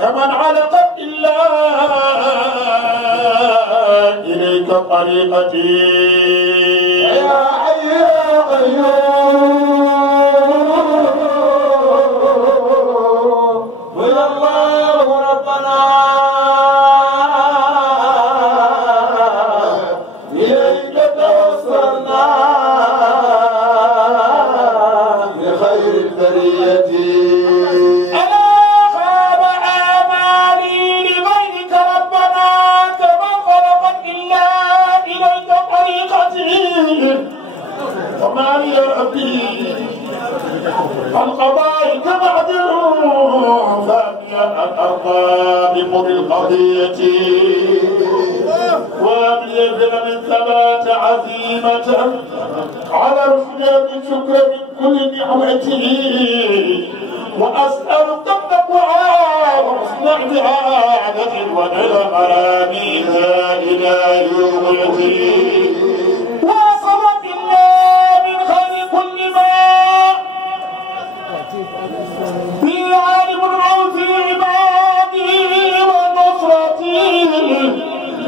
كمن علقت إلا إليك طريقتي يا حي يا قيوم ويا الله ربنا إليك توسلنا بخير البرية وما لي ربي القضاء كمعدل ثانيا أن أرضى بمر القضية وأبلي من ثبات عزيمة على رشد من شكر من كل نعمته وأسأل قبل الدعاء وحسن عبادة ونل مراميها إلى يوم الدين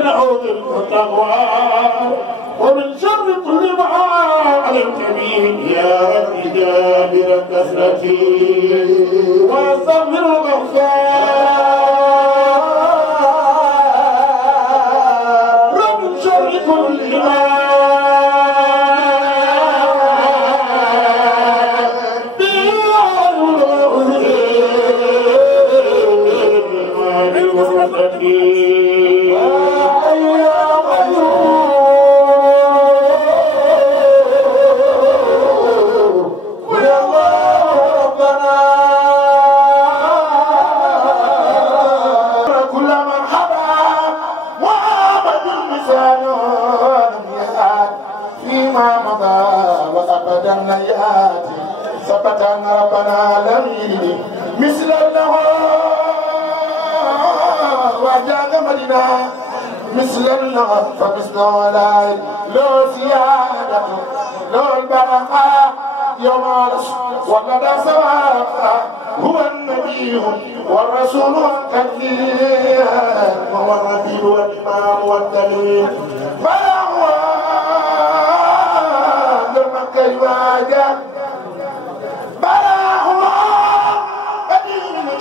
نعوذ بالتقوى ومن شر كل ما علمت به يا رب جابر الكسرة واستغفر الغفار ومن شر كل ما ثبت أن ربنا لم يلد مثل له وجاء مدينة مثل له فمثله لا له زيادة له البركة يوم عرش وقد سواء هو النبي والرسول والكثير وهو النبي والإمام والدليل فهو لمكة واجد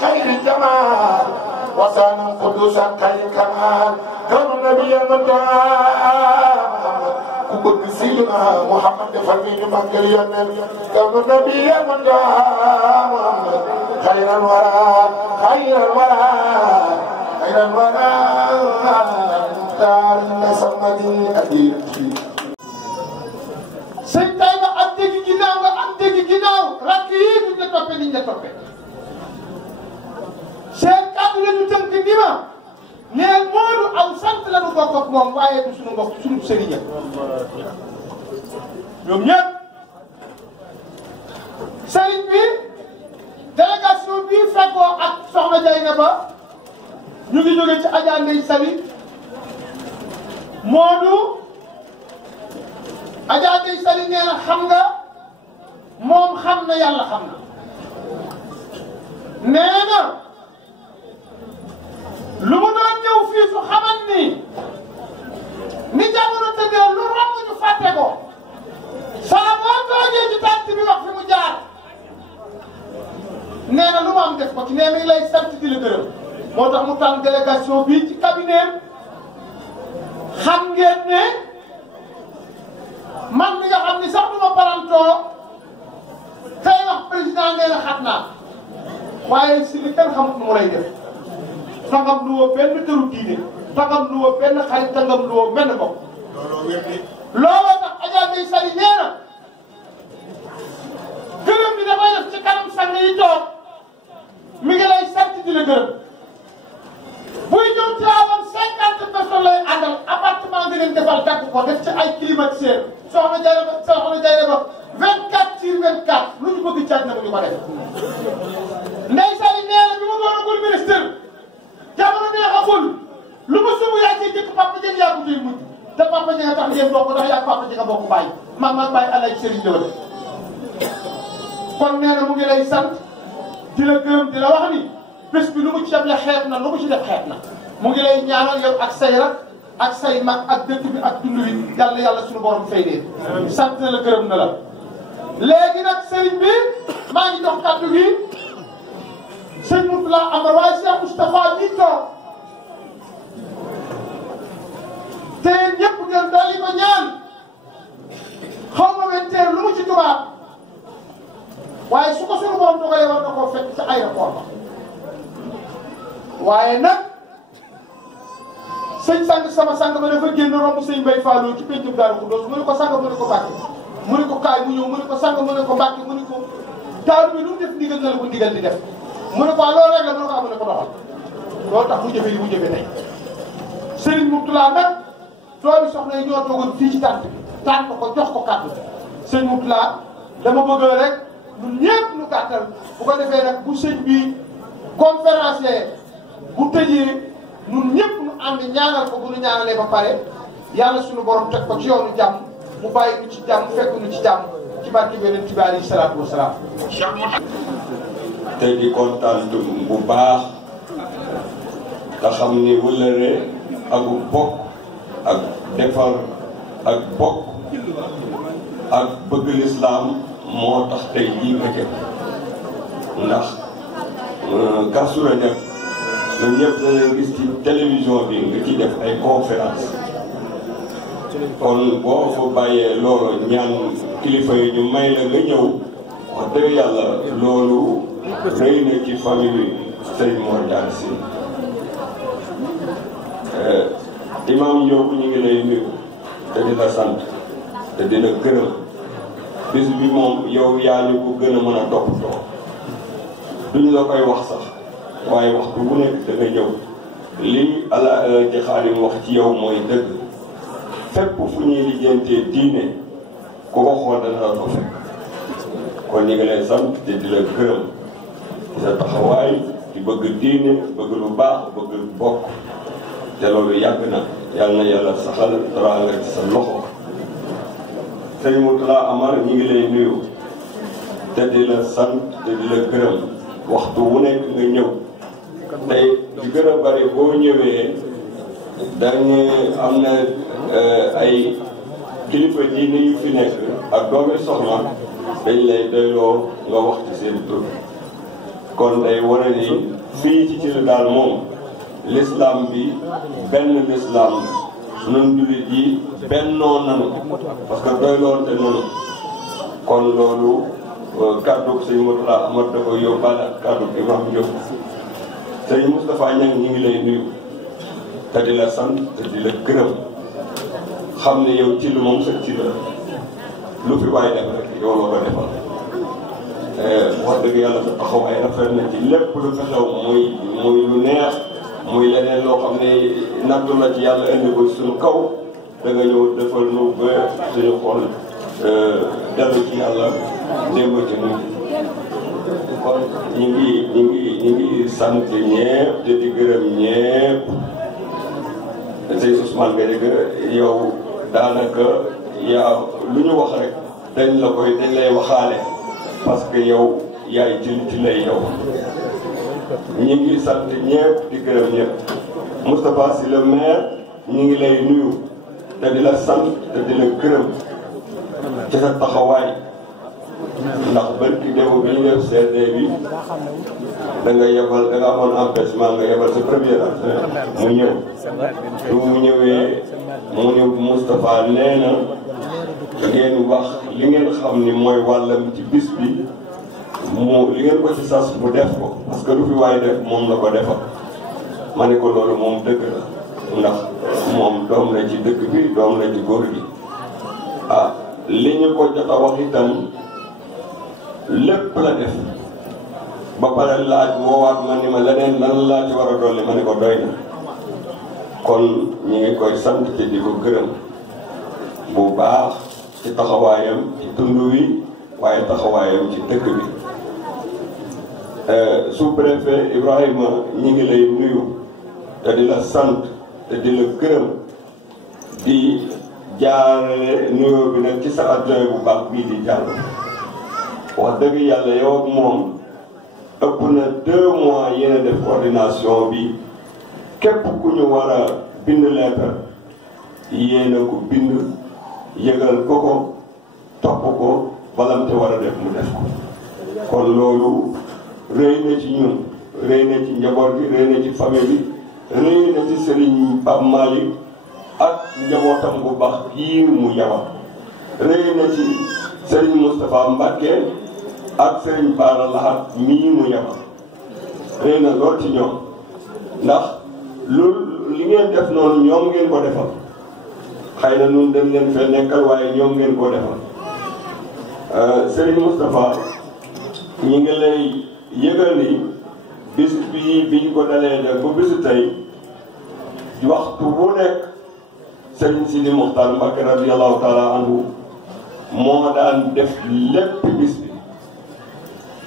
خير الجمال وسان قدوسا خير الكمال كون النبي المدعى كبر سيدنا محمد فرمين مكري النبي كون النبي المدعى محمد خير الورى خير الورى خير الورى تعالى سمدي أدير سيدنا أديك جناو أديك جناو ركيد نتوبة نتوبة seen kàddu la ñu tënk ni ma neen Moodu aw sant la ñu bokk ak moom waaye du suñu bokk suñu sëriñ ñoom ñëpp sëriñ bi délégation bii fekkoo ak soxna Jaynaba ñu ngi jóge ci Adja Ndeye Sali Moodu Adja Ndeye Sali nee na xam nga moom xam na yàlla xam na nee na lu mu doon ñëw fii su xamal ni jamono tëddee lu romb ñu fàtte ko saa boo toogee ci tànt bi wax fi mu jaar nee na lu mu am def ko ci nee mi lay sant di la gërëm moo tax mu tànn délégation bii ci cabinet xam ngeen ne man mi nga xam ni sax du ma parantoo tey wax président nee na xat naa waaye si li kenn xamut nu mu lay def tangam lu woo benn këru diine tangam lu woo benn xarit tangam lu woo benn bopp looloo tax Adja Ndeye Sali nee na gërëm bi dafay def ci kanam sang yi toog mi ngi lay sant di la gërëm buy ñëw Tivaouane 50 personnes lay àndal appartement nga leen defal dagg ko def ci ay climatiseur soxna Jaynaba 24/24 lu ñu bëgg caaj na mu ñu ko def Ndeye Sali nee na bi ma doonagul ministre jamono neexagul lu ma sumu yaa ciy jëkk Papa Dieng yaa ko ciy mujj te Papa Dieng tax ngeen bokk ndax yaa Papa Dieng a bokk bàyyi man Baye Alaaji Serigne Lo kon nee na mu ngi lay sant di la gërëm di la wax ni bés bi lu mu ci def la xeet na lu mu ci def xeet na mu ngi lay ñaanal yow ak say rak ak say mag ak dëkk bi ak dund wi yàlla yàlla suñu borom fay leen sant na la gërëm na la léegi nag sëriñ bi maa ngi jox kàddu gi sëñ Moutala Amar waaye Cheikh Moustapha mi toog te ñëpp ngeen dolli ko ñaan xaw ma wenteer lu mu ci tubaab waaye su ko suñu borom dogalee war na koo fekk ca aéroport ba waaye nag sëñ sang sama sang ba dafa génn romb sëñ Mbay Fallou ci pencum Daaru Xuddoos mu ne ko sang mu ne ko Mbàkke mu ne ko kaay mu ñëw mu ne ko sang mu ne ko Mbàkke mu ne ko taaru bi lu mu def ndigal na la ko ndigal di def mu ne ko loolu rek la mu ne ko am ne ko doxal loolu tax mu jëfe li mu jëfe tey Serigne Moutala nag doomi soxna yi ñoo toogoon fii ci tànt bi tànt ko jox ko kàddu sëñ Moutala dama bëgg rek ñun ñëpp ñu gàttal bu ko defee nag bu sëñ bi conférencier bu tëjee ñun ñëpp ñu ànd ñaanal ko bu ñu ñaanalee ba pare yàlla suñu borom teg ko ci yoonu jàmm mu bàyyi ñu ci jàmm fekk ñu ci jàmm ci barke bi Yonent bi alayhi salaatu wasalaam. te di kontaan bu baax nga xam ni wëllëre ak bokk ak defar ak bokk ak bëgg lislaam moo tax tey jii nga jëm ndax Kazu Rajab ñun ñëpp dañuy gis ci télévision bi nga ci def ay conférence kon boo fa bàyyee loolu ñaan kilifa yi ñu may la nga ñëw wax dëgg yàlla loolu rëy na ci famille bi Serigne Mor Diarra Sy imam Ndiob ñu ngi lay nuyu te di la sant te di la gërëm bis bi moom yow yaa ñu ko gën a mën a toppatoo duñu la koy wax sax waaye waxtu bu nekk da nga ñëw li ala ci Xaadim wax ci yow mooy dëgg fépp fu ñuy lijjantee diine ku ko xool dana la ko fekk kon ñu ngi lay sant te di la gërëm ci sa taxawaay ci bëgg diine bëgg lu baax bëgg bokk te loolu yàgg na yàlla na yàlla saxal teraanga ci sa loxo sëñ Moutala Amar ñu ngi lay nuyu te di la sant te di la gërëm waxtu wu nekk nga ñëw tey di gën a bari boo ñëwee dañu am na ay kilifa diine yu fi nekk ak doomi soxna dañ lay doyloo nga wax ci seen tur kon day wane ni fii ci Thiel daal moom l'islam bi benn l'islam nun jullit yi bennoo nanu parce que doyloon te nanu kon loolu kàddu sëñ Moutala Amar da ko yóbbaale ak kàddu imam Diop sëñ Moustapha Niang ñi ngi lay nuyu te di la sant te di la gërëm xam ne yow ci lu moom sa ci la lu fi waay def rek yow loo ko defal wax dëgg yàlla sa taxawaay rafet na ci lépp lu fi xew muy lu neex muy leneen loo xam ne nattu la ci yàlla indi ko suñu kaw da nga ñëw defal nu ba suñu xol dellu ci yàlla démb ci mujj kon ñu ngi sant ñepp te di gërëm ñepp sëñ Ousmane Gadiaga yow daanaka yaa lu ñu wax rek dañ lay waxaale parce que yow yaay ci lay yow ñu ngi sant ñepp di gërëm ñepp Moustapha Sy le maire ñu ngi lay nuyu te di la sant te di la gërëm ci sa taxawaay ndax barki démb bi ñu def CD bi da nga amoon empêchement nga yebal sa premier adjoint mu ñëw du mu ñëwee mu ne Moustapha nee na ngeen wax li ngeen xam ni mooy wàllam ci bis bi li ngeen ko ci sas mu def ko parce que lu fi waay def moom la ko defal ma ne ko loolu moom dëgg la ndax moom doom la ci dëkk bi doom la ci góor gi li ñu ko jot a wax itam lépp la def ba pare laaj woowaat ma ni ma leneen lan laa ci war a dolli ma ne ko doy na kon ñu ngi koy sant te di ko gërëm bu baax ci taxawaayam ci tund wi waaye taxawaayam ci dëkk bi sous-préfet Ibrahima ñi ngi lay nuyu te di la sant te di la gërëm di jaarale nuyoo bi nag ci sa adjoint bu baax bii di jàll wax dëgg yàlla yow ak moom ëpp na 2 mois yéen a def coordination bi képp ku ñu war a bind lettre yéen a ko bind yëgal ko topp ko balam te war a def mu def ko kon loolu rëy na ci ñun rëy na ci njaboot bi rëy na ci famille bi rëy na ci Serigne Pape Malick ak njabootam bu baax kii mu yabal rëy na ci Serigne Moustapha Mbacké ak Serigne Bara Lahat mii mu yabal rëy na lool ci ñoom ndax loolu li ngeen def noonu ñoom ngeen ko defal xëy na ñun dañ leen fee nekkal waaye ñoom ngeen ko defal Serigne Moustapha ñi ngi lay yëgal ni bis bii biñ ko dalee def ba bisu tey waxtu bu nekk Serigne Sidi Mokhtar Mbacké radiyallahu taala anhu moo daan def lépp bis bi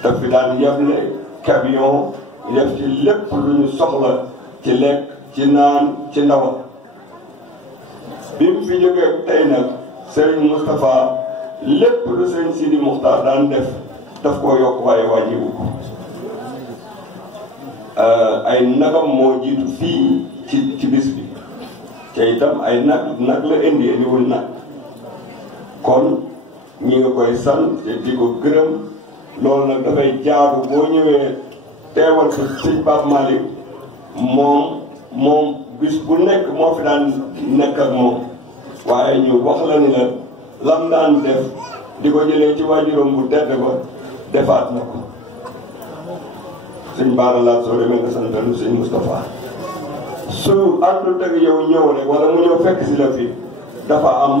daf fi daan yeble camion def ci lépp lu ñu soxla ci lekk ci naan ci ndawal bi mu fi jógee tey nag Serigne Moustapha lépp lu Serigne Sidi Mokhtar daan def daf koo yokk waaye wàññiwu ko ay nagam moo jiitu fii ci bis bi te itam ay nag la indiwul nag kon ñi nga koy sant te di ko gërëm loolu nag dafay jaaru boo ñëwee teewal ko sëñ Pape Malick moom bis bu nekk moo fi daan nekk ak moom waaye ñu wax la ni la lam daan def di ko jëlee ci waajuram bu tedd ba defaat na ko sëñ Bara Lahat soo demee nga santal sëñ Moustapha su àndul teg yow ñëw rek wala mu ñëw fekk si la fi dafa am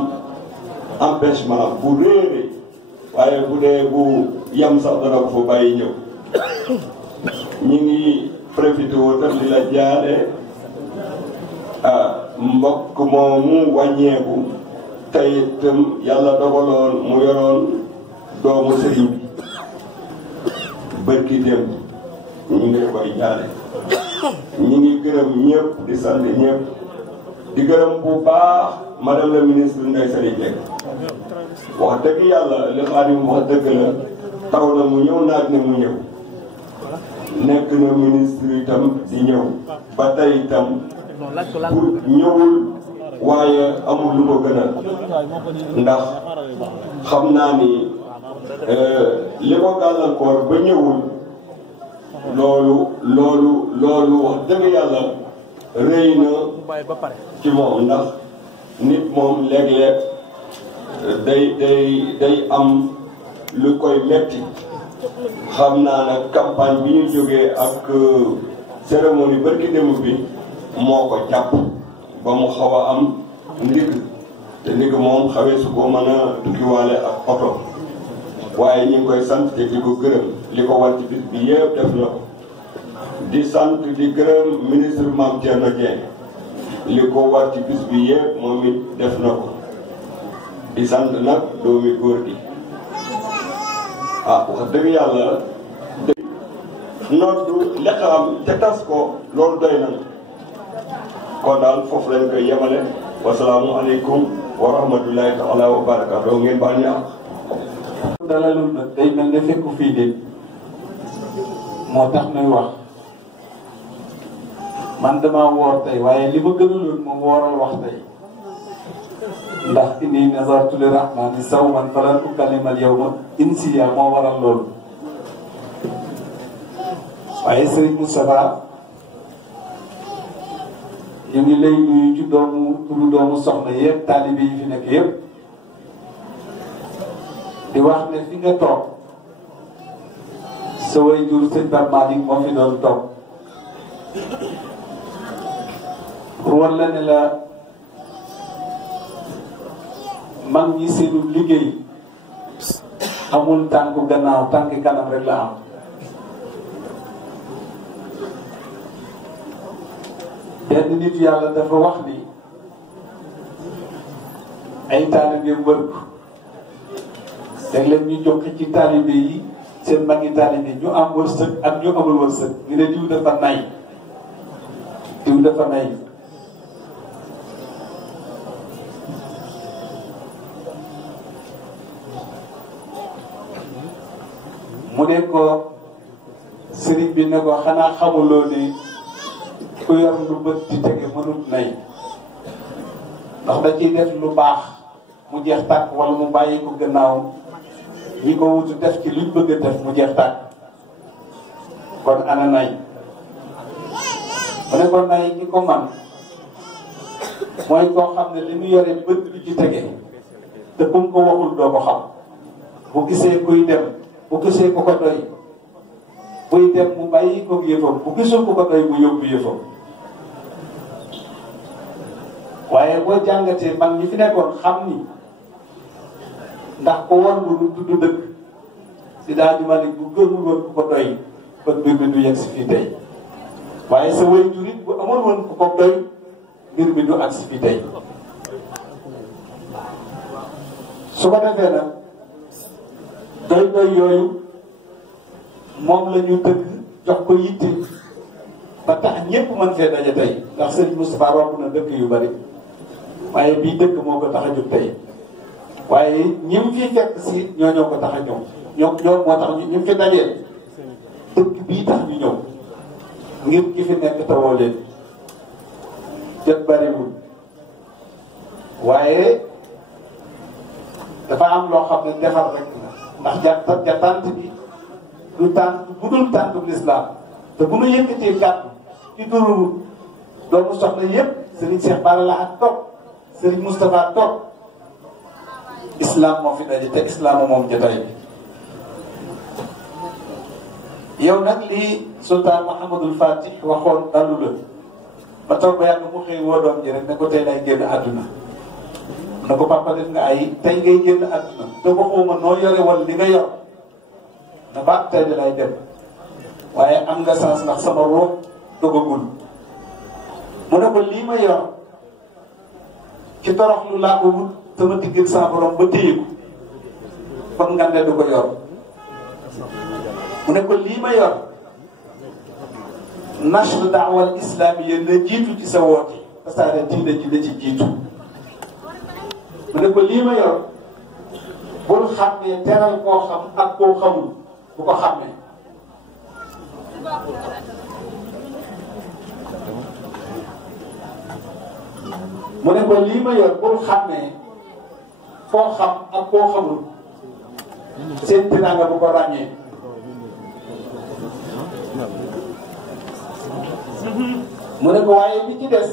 empêchement bu réere waaye bu dee bu yam sax dana ko fa bàyyi ñëw ñi ngi profité woo tam di la jaale mbokk moomu wàññeeku tey itam yàlla dogaloon mu yoroon doomu sëriñ bi bërki démb ñu ngi koy jaale ñi ngi gërëm ñëpp di sant ñëpp di gërëm bu baax madame la ministre Ndeye Saly Dieng wax dëgg yàlla li Xaadim wax dëgg la taw na mu ñëw naaj na mu ñëw nekk na ministre itam di ñëw ba tey itam pour ñëwul waaye amul lu ko gënal ndax xam naa ni li ko gàllankoor ba ñëwul loolu wax dëgg yàlla rëy na ci moom ndax nit moom léeg-léeg day am lu koy metti xam naa nag campagne bi ñu jógee ak cérémonie barki démb bi moo ko jàpp ba mu xaw a am ndigg te ndigg moom xawee su ko mën a tukkiwaale ak oto waaye ñu ngi koy sant te di ko gërëm li ko war ci bis bi yëpp def na ko di sant di gërëm ministre Mame Thierno Dieng li ko war ci bis bi yëpp moom it def na ko di sant nag doomi góor gi wax dëgg yàlla noddu leqaram te tas ko loolu doy na kon daal foofu lañ koy yemale wasalaamu aleykum wa rahmatullahi taala wa barakatuh ngeen baal ñu am dalalul nag day mel ne fekku fii de moo tax nuy wax man dama woor tey waaye li ma gënaloon moom wooral wax tey ndax inni nazartu li rahmani sawman falan ukallima al yawma insiya moo waral loolu waaye Serigne Moustapha ñu ngi lay nuyu ci turu doomu soxna yëpp taalibe yi fi nekk yëpp di wax ne fi nga toog sa waajur sëñ Pape Malick moo fi doon toog pour walla ne la mag ñi seenu liggéey amul tànku gannaaw tànki kanam rek la am benn nit yàlla dafa wax ni ay taalibe wër ko dégg leen ñu jokk ci taalibe yi seen magi taalibe ñu am wërsëg ak ñu amul wërsëg ñu ne diw dafa nay diw dafa nay mu ne ko sëriñ bi ne ko xanaa xamuloo ni ku yor lu bët di tege mënut nay ndax da ciy def lu baax mu jeex tàkk wala mu bàyyi ko gannaaw ñi ko wutu def ci luñ bëgg a def mu jeex tàkk kon ana nay mu ne ko nay ki ko man mooy koo xam ne li mu yore bët bi ci tege te kum ko waxul doo ko xam bu gisee kuy dem bu gisee ku ko doy buy dem mu bàyyi ko yëfam bu gisul ku ko doy mu yóbbu yëfam waaye boo jàngatee mag ñi fi nekkoon xam ni ndax ko war lu tudd dëkk si daa ji ma ne bu gëmul woon ku ko doy kon mbir mi du yegg si fii tey waaye sa way jurit bu amul woon ku ko doy mbir mi du agsi fii tey su ko defee nag doy yooyu moom la ñu tëgg jox ko yitte ba tax ñépp mën fee daje tey ndax Serigne Moustapha romb na dëkk yu bari waaye bii dëkk moo ko tax a jóg tey waaye ñi mu fi fekk si ñoo ko tax a ñëw ñoom moo tax ñu fi dajee dëkk bii tax ñu ñëw ngir ki fi nekk tawoo leen jot bariwul waaye dafa am loo xam ne defar rek ndax ja tànt bi du tànt bu dul tàntu lislaam te bu nu yëkkatee kàddu ci turu doomu soxla yépp Serigne Cheikh Bara Lahad toog Serigne Moustapha toog islam moo fi daje te islam moom jotaay bi yow nag lii sultaan Mahamadul Fatih waxoon dalu la ba toog ba yàgg mu xëy woo doom ji rek ne ko tey lay génn àdduna na ko papa def nga ay tey ngay génn àdduna te waxuma noo yore wala li nga yor na ba tey da lay dem waaye am nga sens ndax sama ruux dogagul mu ne ko lii ma yor ci toroxlu laa ko wut sama digg ak sa borom ba téye ko kon nga ne du ko yor mu ne ko lii ma yor nashr daawal islamiyya na jiitu ci sa woote tasaare diine ji la ci jiitu mu ne ko lii ma yor bul xàmmee teral koo xam ak koo xamul bu ko xàmmee mu ne ko lii ma yor bul xàmmee koo xam ak koo xamul seen teraanga bu ko ràññee mu ne ko waaye bi ci des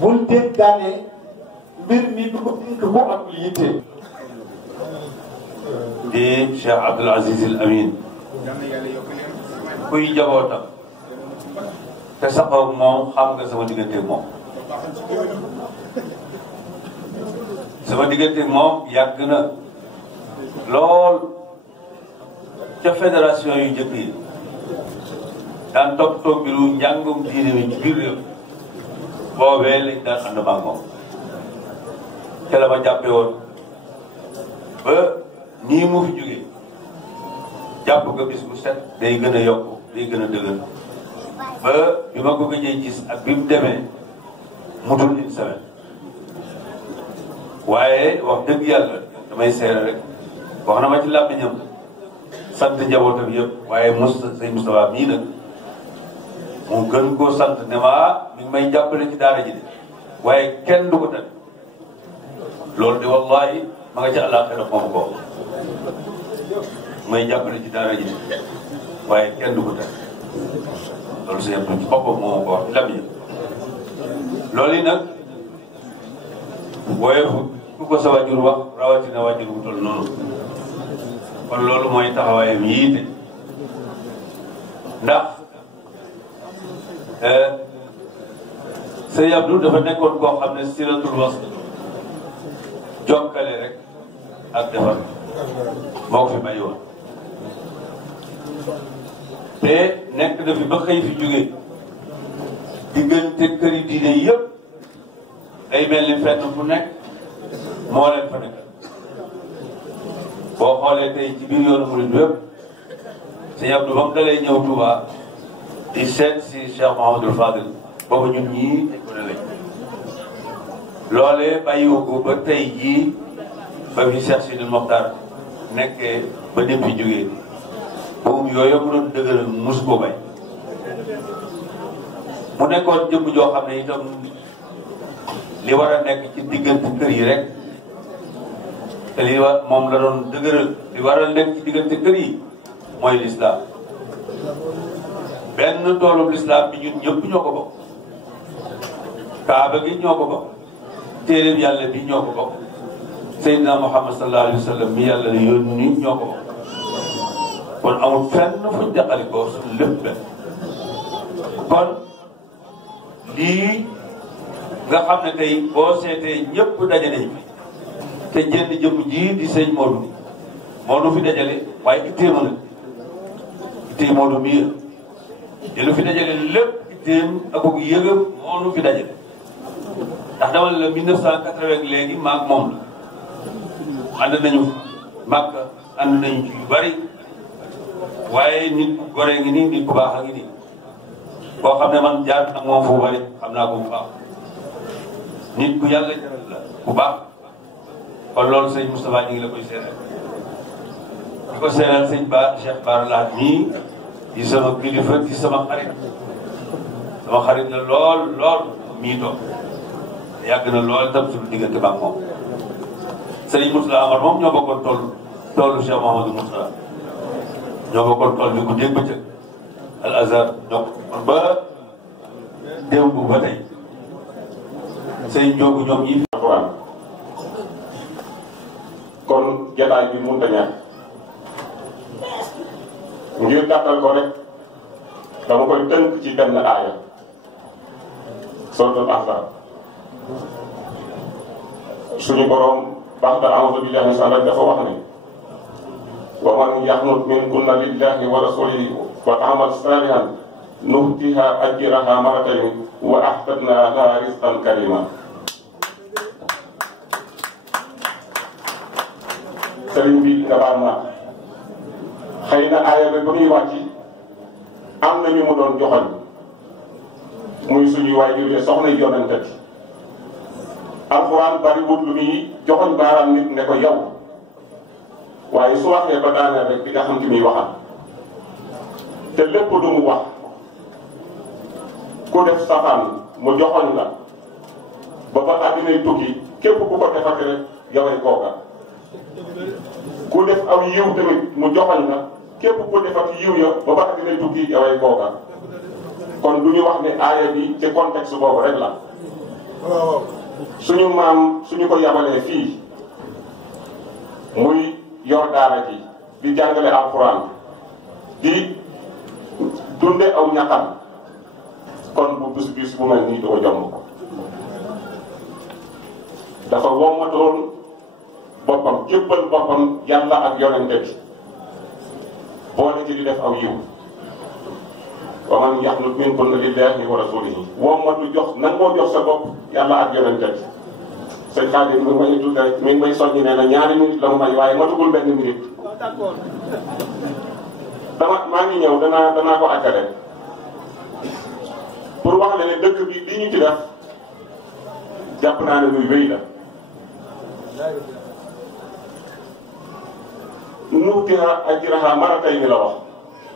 bul déggaane mbir mi du ko dénk bu am lu yitte di Cheikh Abdoul Aziz Al Amin kuy jabootam te saxoog moom xam nga sama diggante moom sama diggante moom yàgg na lool ca fédération yu njëkk yi daan toppatoo mbiru njàngum diine mi ci biir réew boobee lañ daan ànd maag moom ca la ma jàppe woon ba nii mu fi jógee jàpp nga bis bu set day gën a yokk day gën a dëgër ba bi ma ko gëjee gis ak bi mu demee mutul une semaine waaye wax dëgg yàlla damay seere rek wax na ma ci làmmiñam sant njabootam yëpp waaye sëñ Moustapha mii nag mu gën koo sant ne ma mi ngi may jàppale ci daara ji de waaye kenn du ko tane loolu de wallahi ma nga ca àllaaxira moom ko may jàppale ci daara ji de waaye kenn du ko tane loolu si yëpp ci boppam moo ko wax lam yi loolu yi nag booye ku ko sa wàjjur wax rawatina wàjjur bu toll noonu kon loolu mooy taxawaayam yii de ndax Sëñ Abdou dafa nekkoon koo xam ne silatul wasl jokkale rek ak defar moo ko fi bàyyi woon te nekk na fi ba xëy fi jóge diggante këri diine yëpp day mel ni fenn fu nekk moo leen fa nekk boo xoolee tey ci biir yoonu murid yëpp Sëñ Abdou ba mu dalee ñëw Touba di seet si Cheikh Mahamadul Fadil boobu ñun ñii ay gone lañ loolee bàyyiwu ko ba tey jii ba fi Cheikh Sidil Mokhtar nekkee ba dem fi jógee moom yooyu mu doon dëgëral mosu ko bay mu nekkoon jëmm joo xam ne itam li war a nekk ci diggante kër yi rek te li war moom la doon dëgëral li war a nekk ci diggante kër yi mooy lislaam benn toolub lislaam bi ñun ñëpp ñoo ko bokk kaaba gi ñoo ko bokk téeréb yàlla bi ñoo ko bokk Seydina Muhammad sallallahu alayhi wa sallam mi yàlla yónni ñoo ko bokk kon amul fenn fuñ jaqali ko suñu lépp benn kon lii nga xam ne tey boo seetee ñëpp daje nañ fi te jënd jëmm ji di sëñ Modou moo nu fi dajale waaye itteema nag ittee Modou mii di lu fi dajale lépp itteem ak yëgam moo nu fi dajale ndax dama la 1980 léegi maag moom la ànd nañu Màkka ànd nañu ci yu bari waaye nit ku goree ngi nii nit ku baax a ngi nii koo xam ne man jaar ak moom fu bari xam naa ko bu baax nit ku yàlla jaral la bu baax kon loolu sëñ Moustapha ñu ngi la koy seetal di ko seetal sëñ Ba Cheikh Bara Lahat mii di sama kilifa di sama xarit la lool mii toog yàgg na lool tam suñu diggante ba ak moom sëñ Moustapha Amar moom ñoo bokkoon toolu Cheikh Mouhamadou Moustapha ñoo bokkoon tool bi guddeeg bëccëg al azhar ñoo kon ba démb ba tey sëñ Njóogu ñoom yi kon jataay bi mënut a ñàkk ngir gàttal ko rek dama koy tënk ci benn aaya suratul Ahzab suñu boroom ba'da a'uuzu billahi mina shaytaani dafa wax ne wa man yaxnut minkunna lillahi wa rasulihi wa ta'mal salihan nu'tiha ajraha marratayn wa a'tadna laha rizqan karima sëriñ bi nga baal ma xëy na aaya ba muy wàcc am na ñu mu doon joxoñ muy suñuy waajur yi soxna yonente bi alxuraan bari wut lu muy joxoñ baaraam nit ne ko yow waaye su waxee ba daaneel rek di nga xam ki muy waxal te lépp lu mu wax ku def safaan mu joxoñ la ba ba àddinay tukki képp ku ko defate rek yowee kooka ku def aw yiw tamit mu joxoñ la képp ku defat yiw ya ba ba àddinay tukki yowee kooka kon du ñu wax ne aaya bi ci contexte boobu rek la suñu maam suñu ko yabalee fii muy yor daara ji di jàngale alxuraan di dunde aw ñaqam kon bu bis bu mel nii du ko jomb dafa wommatoon boppam jébbal boppam yàlla ak yonente bi boole ci di def aw yiw wa man yaxnut minkunna lillahi wa rasulihi wommatu jox nangoo jox sa bopp yàlla ak yonente bi sëñ Xaadim mi ngi may tudd rek mi ngi may soññi nee na ñaari minute la mu may waaye matugul benn minute maa ngi ñëw danaa ko àggale pour wax la ne dëkk bi li ñu ci def jàpp naa ne luy wéy la nu'tiha ajraha marratayni la wax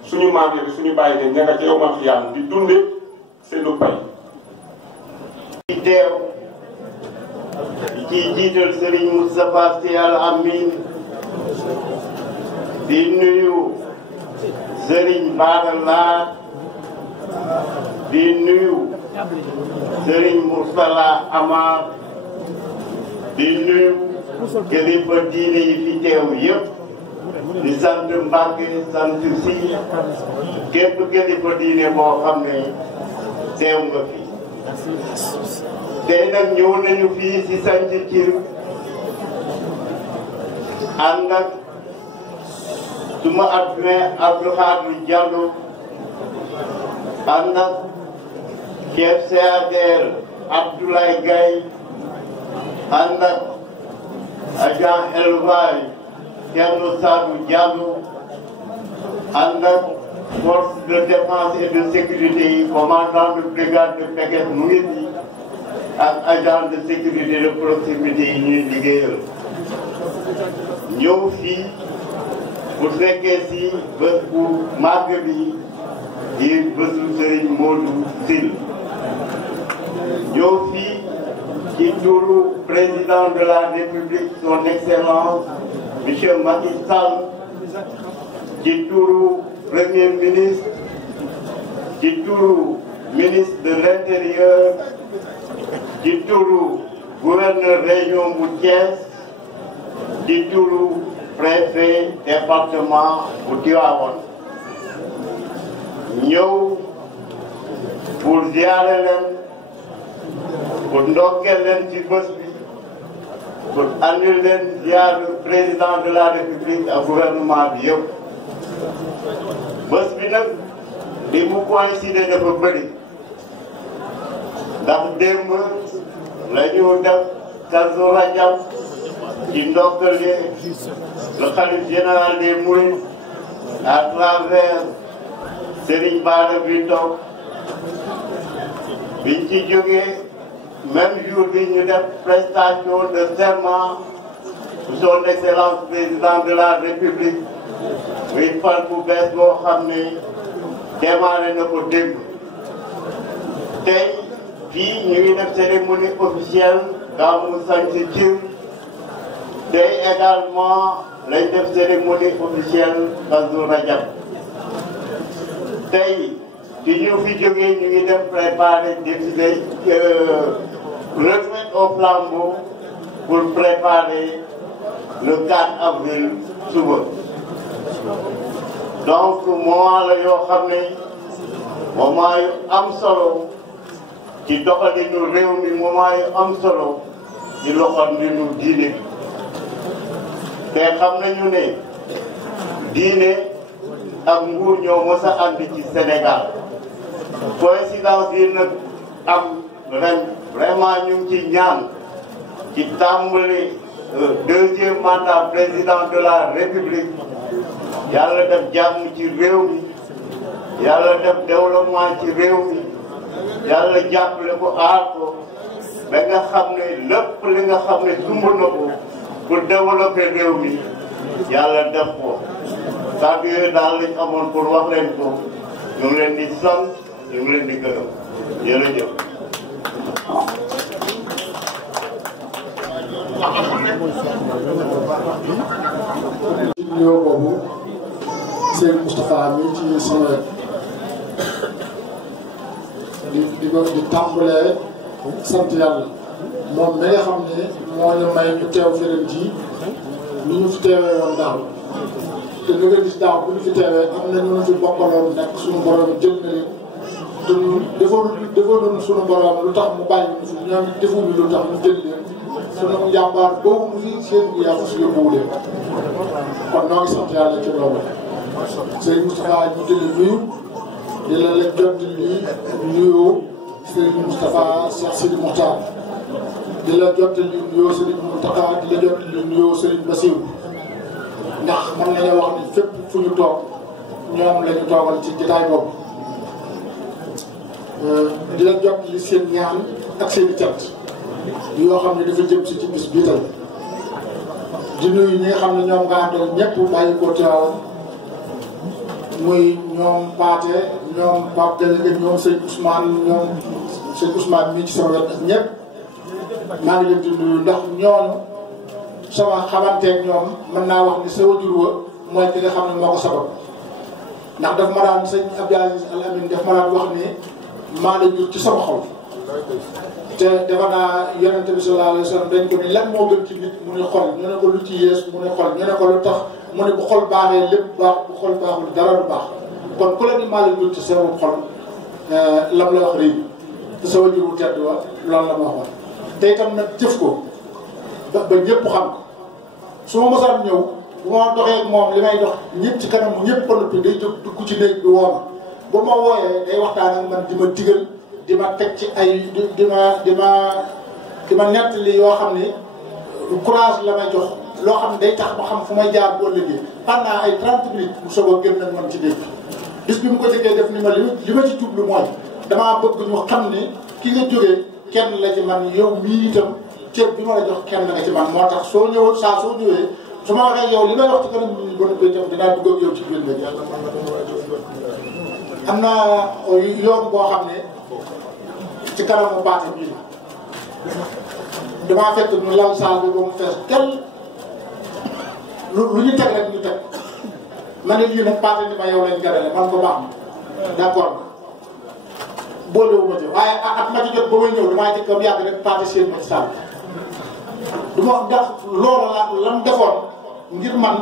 suñu maam yi suñu bàyyi ne ña nga ca yawmal qiyaam di dunde seenu pay di teew ci jiital Serigne Moustapha Sy Al Amine di nuyu Serigne Bara Lahat di nuyu Serigne Mourtala Amar di nuyu kilifa diine yi fi teew yëpp di sant Mbàkke sant si képp kilifa diine boo xam ne teew nga fi tey nag ñëw nañu fii si sant Thil ànd ak suma adjoint Abdou Khadre Diallo ànd ak chef CADR Abdoulaye Gaye ànd ak agent élevage Thierno Sadou Diallo ànd ak force de défense et de sécurité yi commandant de brigade de Pekes mu ngi fi ak agent de sécurité de proximité yi ñuy liggéeyal ñëw fii bu fekkee si bés bu màgg bi di bésu Serigne Modou Syll ñëw fii ci turu président de la République son excellence monsieur Macky Sall ci turu premier ministre ci turu ministre de l'intérieur ci turu gouverneur région bu Thiès ci turu préfet département bu Tivaouane ñëw pour ziare leen pour ndokkeel leen ci bés bi pour andil leen ziar président de la République ak gouvernement bi yëpp bés bi nag li mu coïncide dafa bëri ndax démb la ñu def Kazu Rajab ci ndokkale le khalife général des Mourides à travers Serigne Bara bi toog biñ ci jógee même jour bi ñu def prestation de serment pour son excellence président de la République muy fal bu bees boo xam ne démarré na ko démb tey fii ñu ngi def cérémonie officielle Gamou Santhie Thioub tey également lañ def cérémonie officielle Kazu Rajab tey ci ñu fi jógee ñu ngi dem préparer défilé remettre au flambeau pour préparer le 4 avril suba donc moment la yoo xam ne moment yu am solo ci doxalinu réew mi moment yu am solo ci doxalinu diine bi te xam nañu ne diine ak nguur ñoo mës a ànd ci Sénégal coïncidence yi nag am ren vraiment ñu ngi ci ñaan ci tàmbali deuxième mandat président de la République yàlla def jàmm ci réew mi yàlla def développement ci réew mi yàlla jàppale ko aar ko ba nga xam ne lépp li nga xam ne sumb na ko pour développer réew mi yàlla def ko kàddu yooyu daal lañ amoon pour wax leen ko ñu ngi leen di sant ñu ngi leen di gërëm jërëjëf. nuyoo boobu Serigne Moustapha mi ci sama di tàmbalee sant yàlla moom mi nga xam ne moo ñu may ñu teew fi ren ji ni ñu fi teewee woon daaw te lu nga gis daaw bu ñu fi teewee am na ñu fi bokkaloon nekk suñu borom jël na leen te defoon suñu borom lu tax mu bàyyi ñu fi ñoom defuñu lu tax mu jël leen suñu njàmbaar boobu mu fi seen bu yàqu si yóbbuwu leen kon noo ngi sant yàlla ci loolu Serigne Moustapha ñu di la nuyu di la jot di nuyoo Serigne Moustapha Cheikh Sidi Moukhtar di la jot di nuyoo Serigne Moustapha di la jot di nuyoo Serigne Bassirou ndax mën nañoo wax ni fépp fu ñu toog ñoom la ñu toogal ci jotaay boobu di la jot li seen ñaan ak seen i cant yoo xam ne dafa jëm si ci bis bii tey di nuyu ñi nga xam ne ñoom nga àndal ñëpp bàyyi ko teewal muy ñoom Paate ñoom Pape Délégué ñoom sëñ Ousmane ñoom sëñ Ousmane mii ci sama wet ak ñëpp maa ngi leen di nuyu ndax ñooñu sama xamanteeg ñoom mën naa wax ni sa wajur wa mooy ki nga xam ne moo ko sabab ndax daf ma daan sëñ Abdou Aziz Al Amine daf ma daan wax ni maa la jur ci sama xol te dafa naa yonente bi sallallahu alayhi wa sallam dañ ko ni lan moo gën ci nit mu ne xol ñu ne ko lu ci yées mu ne xol ñu ne ko lu tax mu ne bu xol baaxee lépp baax bu xol baaxul dara du baax kon ku la ni maa la jur ci sama xol lam la wax réy te sa wajur wu tedd wa loolu la ma waxoon te itam nag jëf ko ba ñëpp xam ko su ma mosaan ñëw bu ma doxee ak moom li may dox ñëpp ci kanam ñëpp ba noppi day jóg dugg ci néeg bi woo ma bu ma wooyee day waxtaan ak man di ma digal di ma teg ci ay di ma nettali yoo xam ni courage la may jox loo xam ne day tax ma xam fu may jaar boo liggéey pendant ay 30 minutes bu soog a gën nag man ci dégg bis bi mu ko jëkkee def ni ma li ma ci jublu mooy damaa bëgg ñu xam ni ki nga jógee kenn la ci man yow mii itam cër bi ma la jox kenn la ci man moo tax soo ñëwee su ma waxee yow li may wax ci kanam ñu bon koy tam dinaa dugg ak yow ci biir léegi am na yoon boo xam ne ci kanamu baate bii damaa fekk ñu lal saal bi ba mu fees tel lu ñu teg rek ñu teg ma ne lii nag baate ni ma yow lañ gadale man ko baax na d'accord boolewuma ci waaye at ma ci jot ba may ñëw damaa jëkk am yàgg rek baate seen ma ci saal du ma ndax loolu la lam defoon ngir man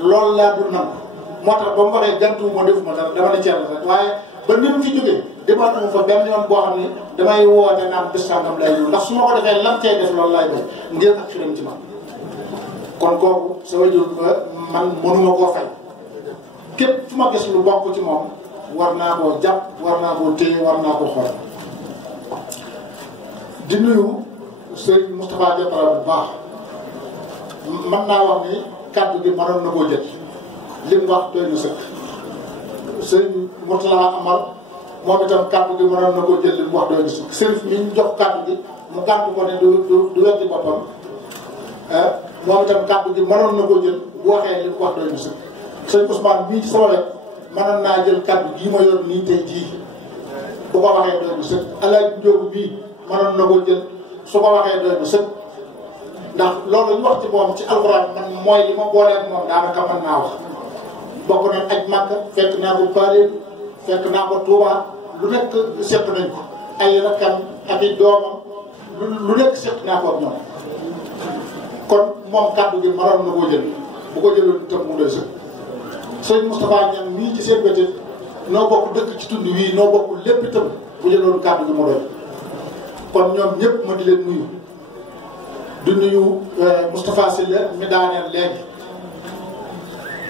loolu laa dul nangu moo tax ba mu waxee jantuwuma defuma dara dama ne ceeb rek waaye ba ni mu fi jógee dematuma fa benn yoon boo xam ne damay woote naan bés sàngam lay ñëw ndax su ma ko defee lam cay def loolu laay def ngir ak xiram ci man kon kooku sama jur man mënuma koo fay képp fu ma gis lu bokk ci moom war naa koo jàpp war naa koo téye war naa koo xool di nuyu Serigne Moustapha Diatara bu baax mën naa wax ni kàddu gi mënoon na koo jël li mu wax doy na sëkk Serigne Mourtala Amar moom itam kàddu gi mënoon na koo jël li mu wax doy na sëkk Serigne mi ñu jox kàddu gi mu gàntu ko ne du weddi boppam moom itam kàddu gi mënoon na koo jël bu waxee li mu wax doy na sëkk Serigne Ousmane bii ci sama wet mënoon naa jël kàddu gii ma yor nii tey jii bu ko waxee doy na sëkk Alaaji Njóogu bii mënoon na koo jël su ko waxee doy na sëkk ndax loolu ñu wax ci moom ci alxuraan man mooy li ma booleeg moom daanaka mën naa wax bokk nañ aj Màkka fekk naa ko Paaleen fekk naa ko Touba lu nekk seq nañ ko ay rakkam ak i doomam lu nekk seq naa ko ak ñoom kon moom kàddu gi mënoon na koo jël bu ko jëloon itam mu doy sëkk sëñ Moustapha Niang mii ci seen bëccëg noo bokk dëkk ci tund wii noo bokk lépp itam bu jëloon kàddu gi mu doy kon ñoom ñëpp ma di leen nuyu di nuyu Moustapha Sylla mi daaneel léegi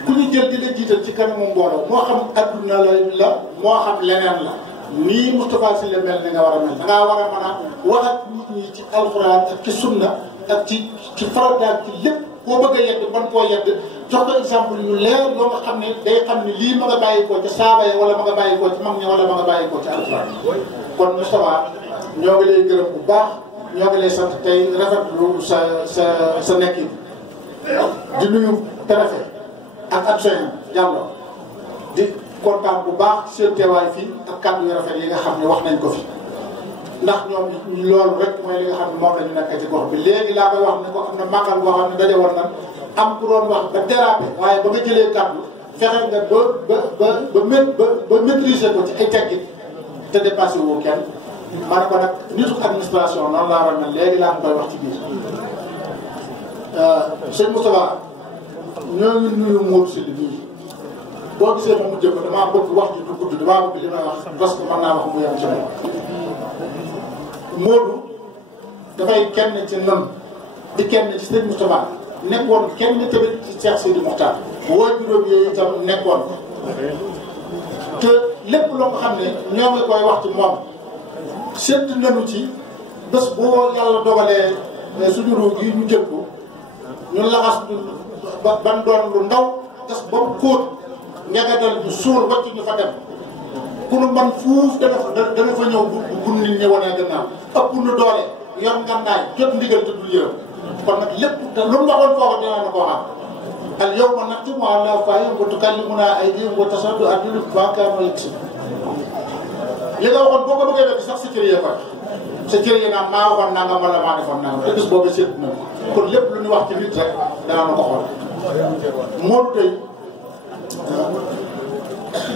ku ñu jël di la jiital ci kanamu mbooloo moo xam adduna la moo xam leneen la nii Moustapha Sylla mel ni nga war a mel da ngaa war a mën a wax ak nit ñi ci alxuraan ak ci sunna ak ci farata ci lépp koo bëgg a yedd mën koo yedd jox ko exemple yu leer yoo nga xam ne day xam ne lii ma nga bàyyi koo ci saaba ya wala ma nga bàyyi koo ci mag ñi wala ma nga bàyyi koo ci alxuraan kon Moustapha ñoo ngi lay gërëm bu baax ñoo ngi lay sant tey rafetlu sa nekkin di nuyu préfet ak adjoint Diallo di kontaan bu baax seen teewaay fii ak kàddu yu rafet yi nga xam ne wax nañ ko fi ndax ñoom loolu rek mooy li nga xam ne moom la ñu nekk ci gox bi léegi laa koy wax ne ko am na màggal boo xam ne daje woon na am ku doon wax ba dérapé waaye ba nga jëlee kàddu fexe nga ba maîtriser ko ci ay teggin te dépassé woo kenn ma ne ko nag nitu administration noonu laa war a mel léegi laa koy wax ci biir sëñ Moustapha ñoo ngi nuyu Modou Sylla nii boo gisee moom mu jëkk damaa bëgg wax ji du gudd damaa bëgg li may wax parce que mën naa wax mu yem ci moom Modou dafay kenn ci nan di kenn ci sëñ Moustapha nekkoon kenn tamit ci Cheikh Sidi Mokhtar woo juróom yooyu itam nekkoon te lépp loo ko xam ne ñoo ngi koy wax ci moom seet nañu ci bés boo yàlla dogalee suñu ruu gi ñu jël ko ñu laxas ban doon lu ndaw gas ba mu xóot ngegatal ñu suul wàcc ñu fa dem ku nu man fuuf dana fa ñëw bu nit ñi wanee gannaaw ëpp nu doole yor ngannaay jot ndigal te dul yërëm kon nag lépp te lu mu waxoon foofu dina na koo xam al yawma nakhtimu ala afwaahihim wa tukallimunaa aydihim wa tashhadu arjuluhum bimaa kaanuu yaksibuun li nga waxoon boo ko bëggee def sax sa cër yee koy sa cër yi naan maa waxoon nangam wala maa defoon nangam te bis boobu seet na kon lépp lu ñu wax ci nit rek dana na ko xool Modou tey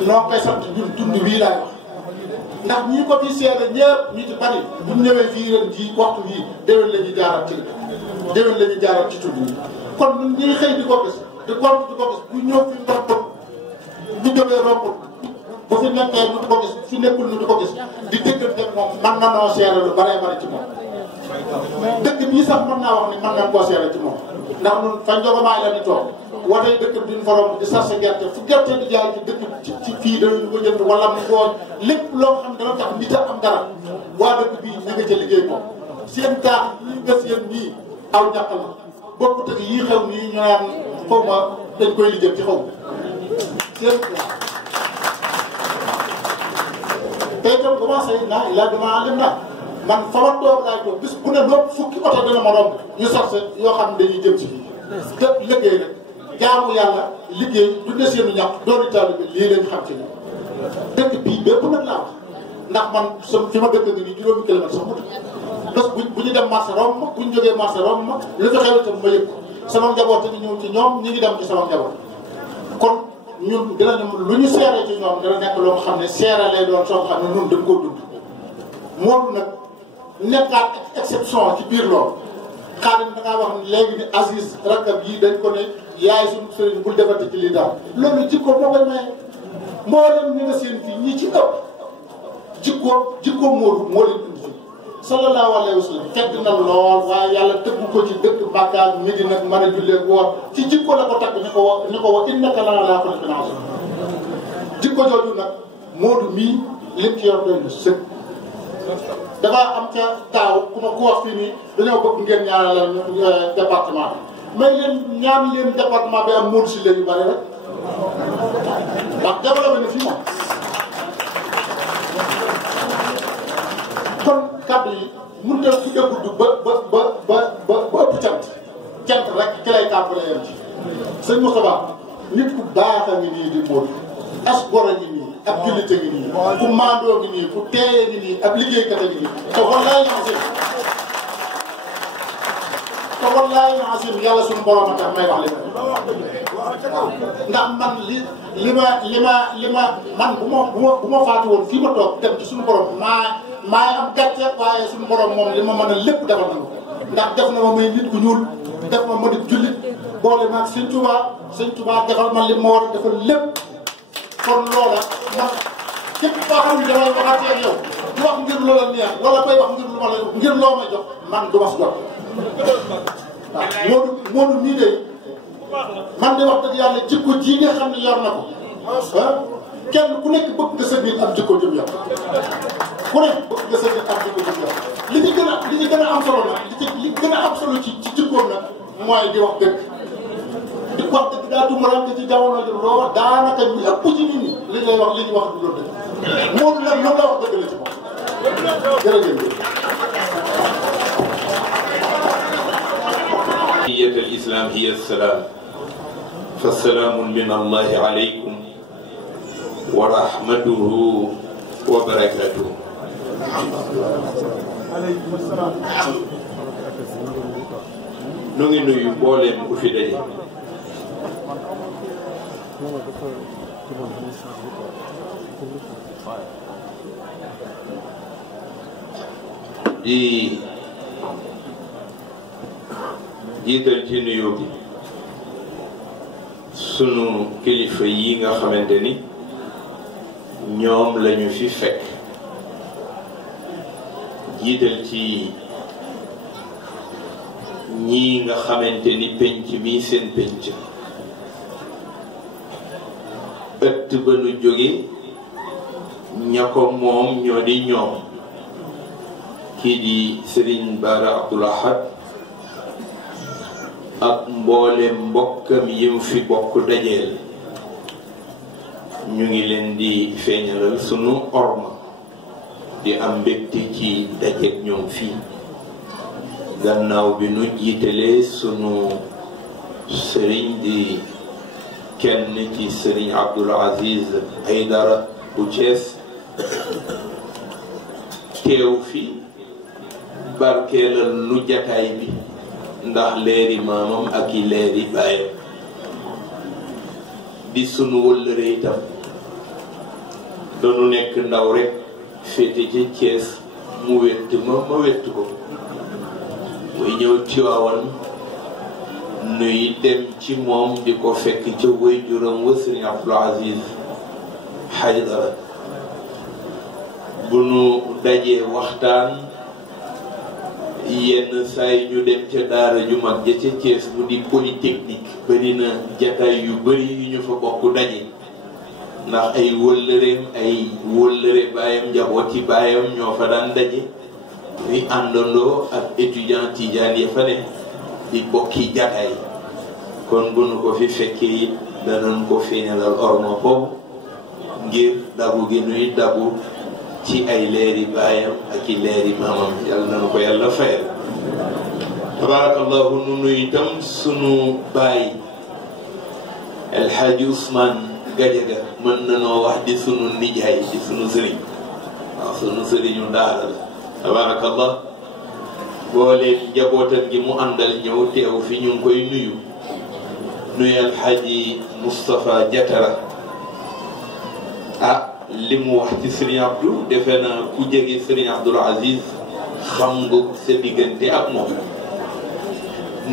noo koy sant ñun tund wii laay wax ndax ñii ko fi seede ñëpp ñi ci bari bu ñu ñëwee fii ren ji waxtu bii déwén la ñuy jaaral ci déwén la ñuy jaaral ci tund yi kon ñun ñuy xëy di ko gis di gont di ko gis bu ñëw fi ndox ko ñu jógee romb bu fi nekkee ñu di ko gis fi nekkul ñu di ko gis di dëggante moom man na noo seere lu baree bari ci moom dëkk bii sax mën naa wax ni mën nañ koo seere ci moom ndax ñun fa njogomaay la ñu toog watey dëkk bi duñ fa romb di sarse gerte fu gerte di jaay ci dëkk ci fii danañu ko jënd wala mu gooñ lépp loo xam dana tax nit a am dara waa dëkk bii na nga ca liggéey moom seen taax yi nga seen nii aw ñàkk la bokk tëgg yii xew nii ñu naan xaw ma dañ koy lijjëm ci xaw seen tey tam commencé naa il a demandé na man fa ma toog laay toog bis bu ne nopp fukki oto dana ma romb ñu sarse yoo xam ne dañuy jëm ci fii te liggéey rek jaamu yàlla liggéey du ne seenu ñàkk dooni taalibe lii lañ xam ci ñoom dëkk bii bépp nag laa wax ndax man fi ma dëkk nga nii juróomi kilomètre sax mu bés bu ñu dem marché romb ma bu ñu jógee marché romb ma lu fi xew itam ma yëg ko sama njaboot ni ñëw ci ñoom ñi ngi dem ci sama njaboot kon ñun dinañu lu ñu seere ci ñoom dina nekk loo xam ne seere lay doon soo xam ne ñun dañ koo dund moom nag nekkaat exception ci biir loolu xaalis da ngaa wax ne léegi ni Aziz rakkab yi dañ ko ne yaay suñu sëriñ bul defati ci lii daal loolu jikko moo koy maye moo leen ñu nga seen fii ñi ci ëpp jikko moo leen indi fii sallallahu alayhi wa sallam fekk na lool waaye yàlla tëggu ko ci dëkk Makka Medina nag mën a jullee woor ci jikko la ko takk ñu ko wax innaka la'alaa xuluqin aziim jikko jooju nag Moodu mii lim ci yor doy na sëkk dafa am ca taaw ku ma ko wax fii nii dañoo bëgg ngeen ñaanal département bi may leen ñaan leen département bi am Moodu si leen yu bari rek ndax développé na fii moom kon kàddu yi mënut a fi gudd ba ëpp cant rek ki lay tàmbalee yam ci sëñ Moustapha nit ku baax a ngi nii di Moodu as gor a ngi nii ab jullite ngi nii ku maandoo ngi nii ku teeyee ngi nii ab liggéeykat a ngi nii te wallaay Azim yàlla suñu borom a tax may wax li ndax man li ma man bu ma faatu woon fii ma toog dem ci suñu borom maay am gàcce waaye suñu borom moom li ma mën a lépp defal na ndax def na ma may nit ku ñuul def ma di jullit boole maag sëñ Tuubaa defal ma li ma war a defal lépp kon loola man képp koo xam ne damay waxatee ak yow di wax ngir loola neex wala koy wax ngir loo ma jox man du ma si jot waaw Moodu nii de man de wax dëgg yàlla jikko ji nga xam ne yor na ko kenn ku nekk bëgg nga sa nit am jikko jëm yor ku nekk bëgg nga sa nit am jikko jëm yor li ci gën a am solo nag li gën a am solo ci jikkoom nag mooy di wax dëgg di wax dëgg daa tumurante ci jamono ji lool daanaka ñu ëpp ci nit ñi li ñuy wax du loolu dëgg Moodu nag moom la wax dëgg la ci moom jërëjëf الإسلام هي السلام فالسلام من الله عليكم ورحمته وبركاته عليكم السلام نوغي نوي بولم كو في داجي di jiital ci nuyoo bi sunu kilifa yi nga xamante ni ñoom lañu fi fekk jiital ci ñii nga xamante ni penc mi seen penc ëtt ba nu jóge ña ko moom ñoo di ñoom kii di Serigne Bara Abdoul Ahad ak mboolem mbokkam yim fi bokk dajeel ñu ngi leen di feeñalal sunu orma di am mbégte ci dajeek ñoom fii gannaaw bi nu jiitalee sunu sëriñ di kenn ci sëriñ Abdoul Aziz Aydara bu Thiès teew fi barkeelal nu jataay bi ndax leeri maamam ak i leeri baayam di sunu wëllëre itam doonu nekk ndaw rek féete ci Thiès mu wett ma wett ko muy ñëw Tiwaawan nuy dem ci moom di ko fekk ca waajuram wa Sëriñ Abdoul Aziz Haydara bu nu dajee waxtaan yenn saa yi ñu dem ca daara ju mag ja ca Thiès mu di polytechnique bari na jataay yu bari yu ñu fa bokk daje ndax ay wëllëre baayam njabooti baayam ñoo fa daan daje ñuy àndandoo ak étudiant tijaan ya fa ne di bokki jataay kon bu nu ko fi fekkee it danañ ko feeñalal orma boobu ngir dabu gi nuy dabu ci ay leeri baayam ak i leeri maamam yàlla nañu ko yàlla fayal tabarakallahu nu nuy itam sunu baay El Hadji Ousmane Gadiaga mën na noo wax di sunu nijaay di sunu sëriñ waaw sunu sëriñu daara la tabarakallah booleen njabootam gi mu àndal ñëw teew fi ñu ngi koy nuyu El Hadji Moustapha Diatara li mu wax ci Serigne Abdou defe na ku jege Serigne Abdoul Aziz xam nga sa diggante ak moom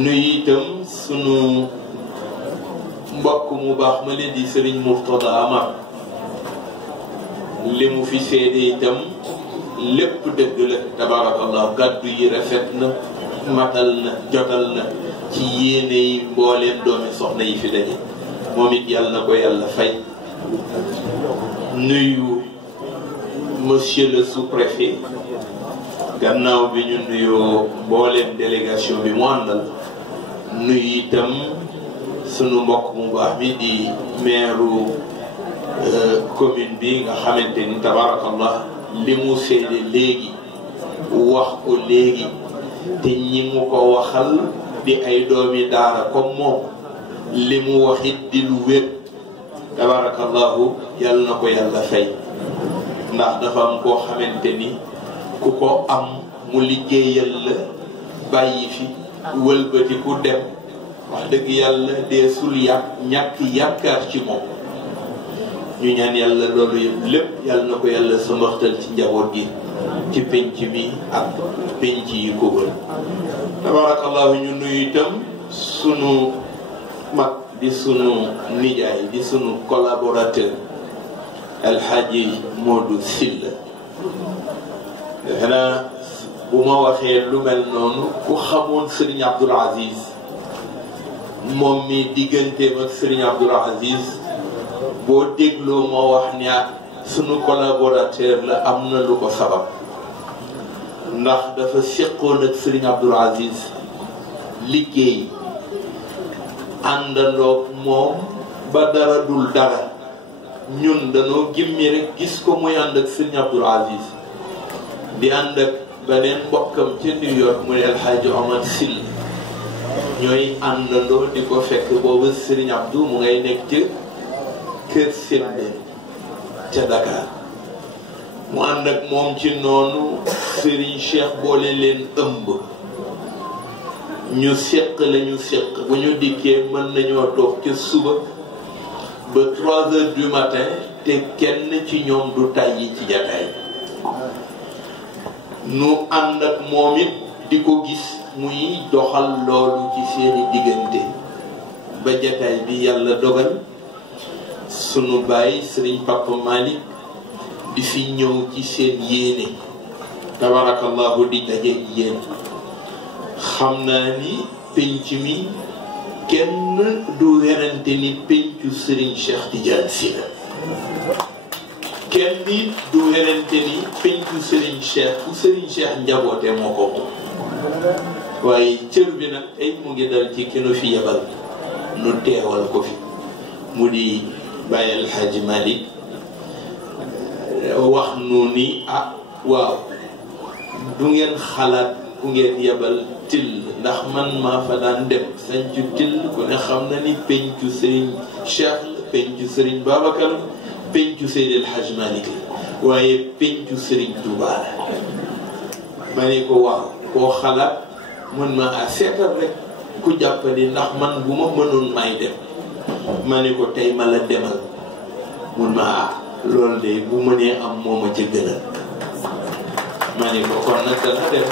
nuyu itam sunu mbokk mu baax ma leen di Serigne Mourtada Amar li mu fi seede itam lépp dëgg la tabarakallah gàddu yi rafet na matal na jotal na ci yéene yi mbooleem doomi soxna yi fi daje moom it yàlla na ko yàlla fay nuyu monsieur le sous-préfet gannaaw bi ñu nuyoo mbooleem délégation bi mu àndal nuyu itam sunu mbokk mu baax mi di maire commune bi nga xamante ni tabarakallah li mu seede léegi wax ko léegi te ñi mu ko waxal di ay doomi daara comme moom li mu waxit di lu wér tabarakallahu yàlla na ko yàlla fay ndax dafa am koo xamante ni ku ko am mu liggéeyal la bàyyi fi wëlbati ku dem wax dëgg yàlla dee sul ñàkk yaakaar ci moom ñu ñaan yàlla loolu yëpp lépp yàlla na ko yàlla sëmbaxtal ci njaboot gi ci penc mi ak penc yi ko wër tabarakallahu ñu nuyu itam sunu mag di sunu nijaay di sunu collaborateur El Hadji Modou Sylla defe naa bu ma waxee lu mel noonu ku xamoon Serigne Abdoul Aziz moom mi digganteem ak Serigne Abdoul Aziz boo dégloo ma wax ne sunu collaborateur la am na lu ko sabab ndax dafa seqoon ak Serigne Abdoul Aziz liggéey àndandoog moom ba dara dul dara ñun dañoo gimmi rek gis ko muy ànd ak Serigne Abdoul Aziz di ànd ak beneen mbokkam ca New York muy El Hadji Omar Sylla ñooy àndandoo di ko fekk boobu Serigne Abdou mu ngay nekk ca kër Sembène ca Dakar mu ànd ak moom ci noonu Serigne Cheikh boole leen ëmb ñu séq la ñu séq bu ñu dikkee mën nañoo toog ca suba ba 3 heures du matin te kenn ci ñoom du tàyyi ci jataay nu ànd ak moom it di ko gis muy doxal loolu ci seeni diggante ba jataay bi yàlla dogal sunu baay Serigne Papa Malick di fi ñëw ci seen yéene tabarakallahu di dajeeg yéen xam naa ni penc mi kenn du werante ni pencu Serigne Cheikh Tidiane Sy la kenn nit du werante ni pencu Serigne Cheikh ku Serigne Cheikh njaboote moo ko moom waaye cër bi nag ay mu ngi dal ci keno fi yebal nu teewal ko fi mu di Baye El Hadji Malick wax nu ni waaw du ngeen xalaat ku ngeen yebal till ndax man maa fa daan dem sañcu till ku ne xam na ni pencu Serigne Cheikh la pencu Serigne Babacar pencu Seydi El Hadji Malick la waaye pencu Serigne Touba la ma ne ko waaw koo xalaat mën ma seetal rek ku jàppali ndax man bu ma mënoon may dem ma ne ko tey ma la demal mun ma loolu de bu mënee am moo ma ca gënal ma ne ko kon nag dana dem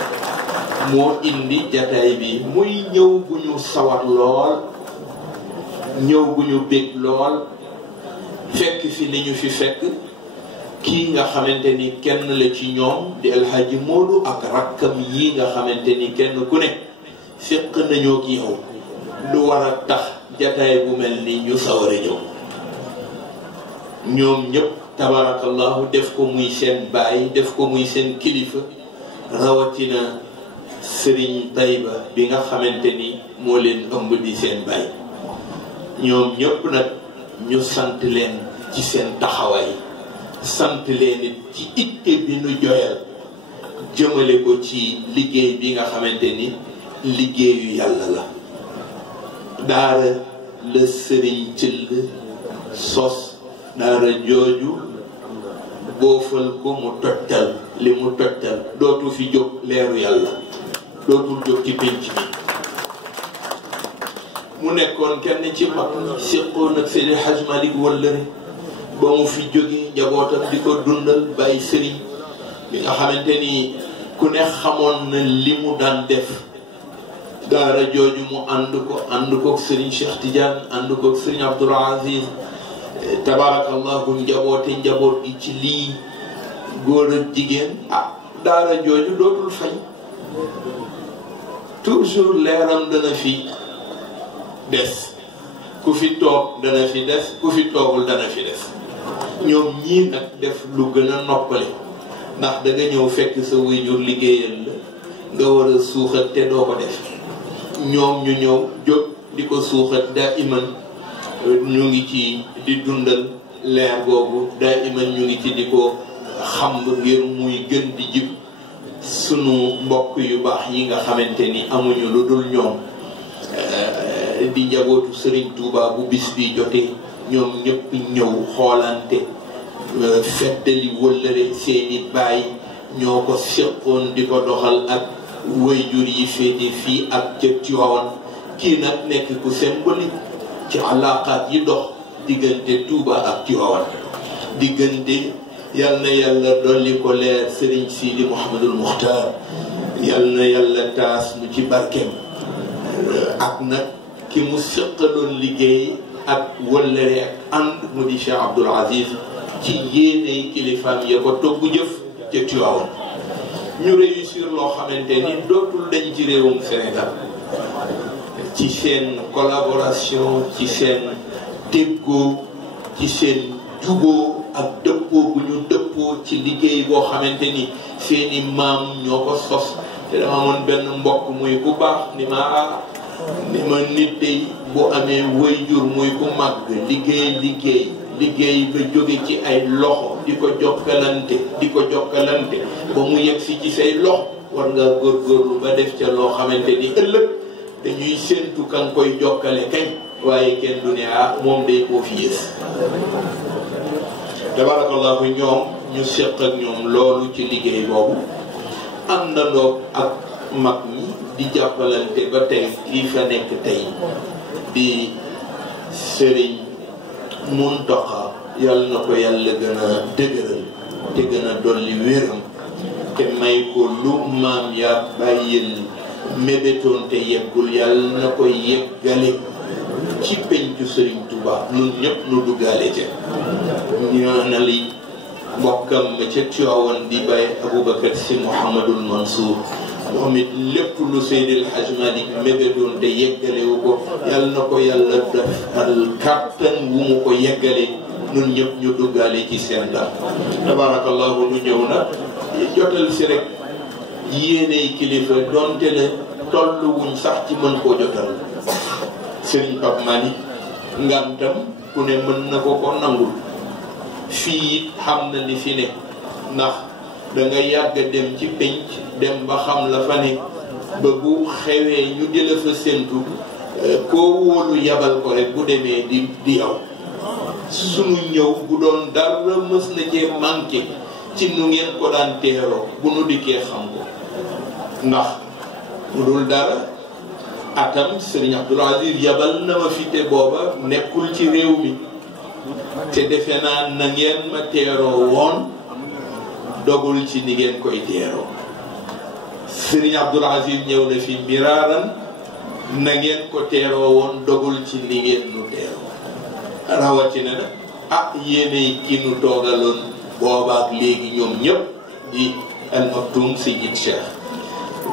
moo indi jataay bi muy ñëw bu ñu sawar lool ñëw bu ñu bég lool fekk fi li ñu fi fekk kii nga xamante ni kenn la ci ñoom di El Hadji Modou ak rakkam yi nga xamante ni kenn ku ne fekk nañoo ki yow lu war a tax jataay bu mel ni ñu sawar a ñëw ñoom ñëpp tabarakallahu def ko muy seen baay def ko muy seen kilifa rawatina Serigne Taïba bi nga xamante ni moo leen ëmb di seen baay ñoom ñëpp nag ñu sant leen ci seen taxawaay sant leen it ci itte bi nu joyal jëmale ko ci liggéey bi nga xamante ni liggéeyu yàlla la daara la sëriñ Thill sos daara jooju boofal ko mu tojtal li mu tojtal dootu fi jóg leeru yàlla dootul jóg ci pénc mi mu nekkoon kenn ci mag séqoon ak Seydi Hadj Malick wëllëre ba mu fi jógee njabootam di ko dundal bàyyi sëriñ bi nga xamante ni ku ne xamoon na li mu daan def daara jooju mu ànd ko sëriñ Cheikh Tidiane ànd ko sëriñ Abdoul Aziz tabarakallahu njaboote njaboot gi ci lii góor ak jigéen daara jooju dootul fay toujours leeram dana fi des ku fi toog dana fi des ku fi toogul dana fi des ñoom ñii nag def lu gën a noppale ndax da nga ñëw fekk sa waajur liggéeyal la nga war a suuxat te doo ko def ñoom ñu ñëw jóg di ko suuxat daa iman ñu ngi ci di dundal leer googu daa iman ñu ngi ci di ko xam ngir muy gën di jib sunu mbokk yu baax yi nga xamante ni amuñu lu dul ñoom di njabootu Serigne Touba bu bis bi jotee ñoom ñëpp ñëw xoolante feddali wëllëre seeni baay ñoo ko séqoon di ko doxal ak wayjur yi féete fii ak ca Tiwaawan kii nag nekk ku symbolique ci alaqaat yi dox diggante Touba ak Tiwaawan diggante yal na yàlla dolli ko leer Serigne Sidi Mouhamadul Muxtaar yal na yàlla taas mu ci barkeem ak nag ki mu sëqaloon liggéey ak wëllëre ak ànd mu di Cheikh Abdoul Aziz ci yéeney kilifaam ya ko togg jëf ca Tiwaawan ñu réussir loo xamante ni dootul dañ ci réewum Sénégal ci seen collaboration ci seen déggoo ci seen juboo ak dëppoo bu ñu dëppoo ci liggéey boo xamante ni seeni maam ñoo ko sos te dama amoon benn mbokk muy ku baax ni ma nit day bu amee waajur muy ku màgg liggéey ba jóge ci ay loxo di ko jokkalante ba mu yegg si ci say loxo war nga góorgóorlu ba def ca loo xamante ni ëllëg dañuy séentu kan koy jokkale kañ waaye kenn du ne moom day koo fi yées tabarakallahu ñoom ñu seq ak ñoom loolu ci liggéey boobu àndandoo ak mag ñi di jàppalante ba tey kii fa nekk tey di Sëriñ Muntaxa yàlla na ko yàlla gën a dëgëral te gën a dolli wéram te may ko lu maam ya bàyyil mébétoon te yeggul yàlla na ko yeggale ci pencu Sëriñ Tuubaa ñun ñëpp nu duggaale ca ñaanali mbokkam ma ca Tiwaawan di Baye Aboubacar Si Mouhamadul Mansour moom it lépp lu Seydil Hadj Malick mébétoon te yeggalewu ko yàlla na ko yàlla defal kàttan wu mu ko yeggale ñun ñëpp ñu duggaale ci seen dam tabarakallahu lu ñëw na jotal si rek yéeney kilifa donte ne tollu wuñ sax ci mën koo jotal Serigne Pape Malick ngantam ku ne mën na ko nangul fii xam na li fi ne ndax da nga yàgg dem ci penc dem ba xam la fa ne ba bu xewee ñu di la fa séntu koo wóolu yabal ko rek bu demee di yow sunu ñëw bu doon dara mës na cee manqué ci nu ngeen ko daan teeroo bu nu dikkee xam ko ndax bu dul dara atam Serigne Abdoul Aziz yabal na ma fi te booba nekkul ci réew mi te defe naa na ngeen ma teeroo woon dogul ci ni ngeen koy teeroo Serigne Abdoul Aziz ñëw na fi miraaran na ngeen ko teeroo woon dogul ci ni ngeen nu teeroo rawatina nag yéenay ki nu toogaloon boobaak léegi ñoom ñëpp di Al Maktoum Seyid Cheikh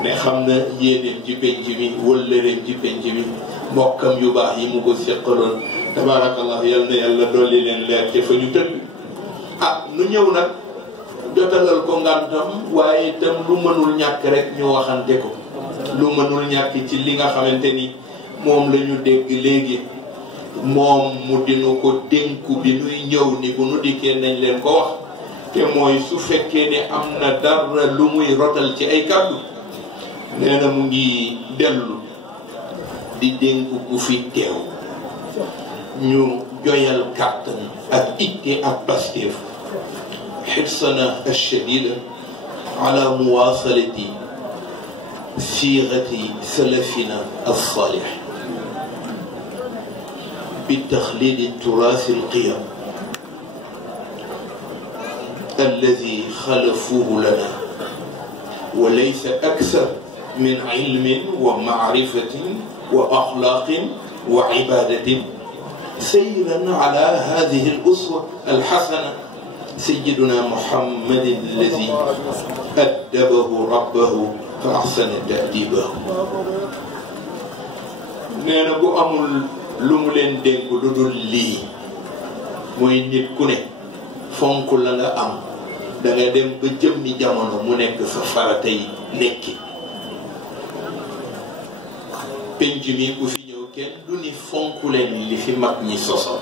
ne xam na yéeneem ci penc mi wëllëreem ci penc mi mbokkam yu baax yi mu ko seqaloon tabarakallah yal na yàlla dolli leen leer te fa ñu tëdd nu ñëw nag jotalal ko ngantam waaye itam lu mënul ñàkk rek ñu waxante ko lu mënul ñàkk ci li nga xamante ni moom la ñu dégg léegi moom mu dinu ko dénku bi nuy ñëw ni bu nu dikkee nañ leen ko wax te mooy su fekkee ne am na dara lu muy rotal ci ay kàddu nee na mu ngi dellu di dénku ku fi teew ñu joyal kàttan ak itte ak pasteef xirsana alshadida ala muwasalati siirati salafina alsalih بتخليد تراث القيم الذي خلفوه لنا وليس أكثر من علم ومعرفة وأخلاق وعبادة سيرا على هذه الأسوة الحسنة سيدنا محمد الذي أدبه ربه فأحسن تأديبه نانا بو أمول lu mu leen dénk lu dul lii mooy nit ku ne fonk la nga am danga dem ba jëmmi jamono mu nekk sa faratay nekki penc mi ku fi ñëw kenn du ni fonk leen li fi mag ñi soso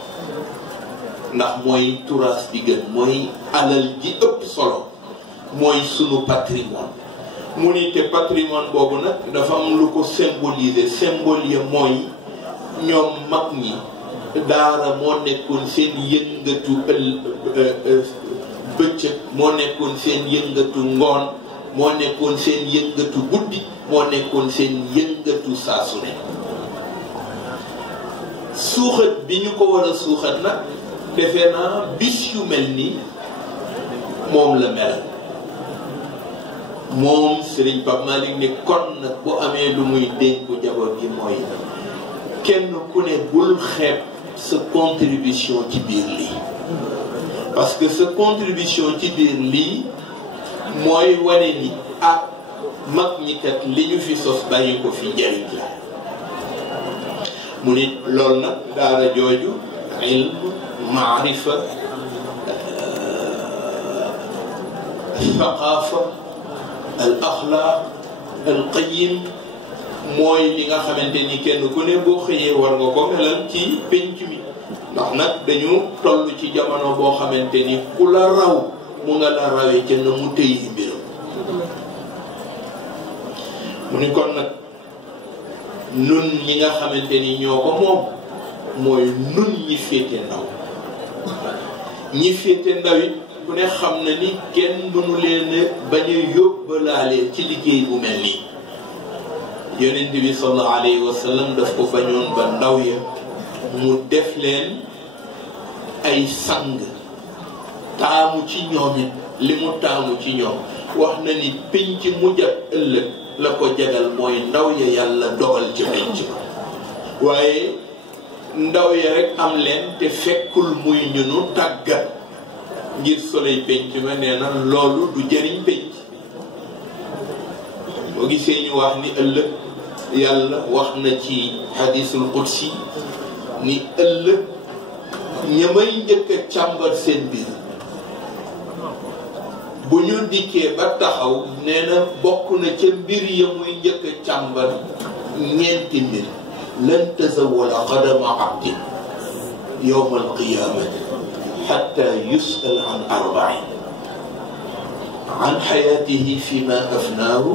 ndax mooy turaas bi gën mooy alal ji ëpp solo mooy sunu patrimoine mu ni te patrimoine boobu nag dafa am lu ko symboliser symbole ya mooy ñoom mag ñi daara moo nekkoon seen yëngatu bëccëg moo nekkoon seen yëngatu ngoon moo nekkoon seen yëngatu guddi moo nekkoon seen yëngatu saa su ne suuxat bi ñu ko war a suuxat nag defe naa bis yu mel ni moom la mel moom Serigne Pape Malick ne kon nag bu amee lu muy dénku jaboot gi mooy kenn ku ne bul xeeb sa contribution ci biir lii parce que sa contribution ci biir lii mooy wane ni mag ñi kat li ñu fi sos bàyyi ko fi njariñ la mu nit loolu nag daara jooju ilm maarifa thaqaafa al axlaaq al qayim mooy li nga xamante ni kenn ku ne boo xëyee war nga ko melal ci penc mi ndax nag dañu toll ci jamono boo xamante ni ku la raw mu nga la rawee ca na mu tëy mbiram mu ni kon nag nun ñi nga xamante ni ñoo ko moom mooy nun ñi féete ndaw ñi féete ndaw it ku ne xam na ni kenn mënu leen bañ a yóbbalaale ci liggéey bu mel nii yonent bi sallallahu alayhi wa sallam daf ko bañoon ba ndaw ya mu def leen ay sang taamu ci ñoom it li mu taamu ci ñoom wax na ni penc mu jat ëllëg la ko jagal mooy ndaw ya yàlla dogal ci penc waaye ndaw ya rek am leen te fekkul muy ñunu tàggat ngir soleil penc ma nee na loolu du jëriñ penc boo gisee ñu wax ni ëllëg yàlla wax na ci hadisul qudsi ni ëllëg ñamay njëkk a càmbar seen biir bu ñu dikkee ba taxaw nee na bokk na ca mbir ya muy njëkk a càmbar ñeenti mbir lan tazawwala qadama abdin yawma alqiyamati hatta yus'al an arba'in an hayatihi fima afnaahu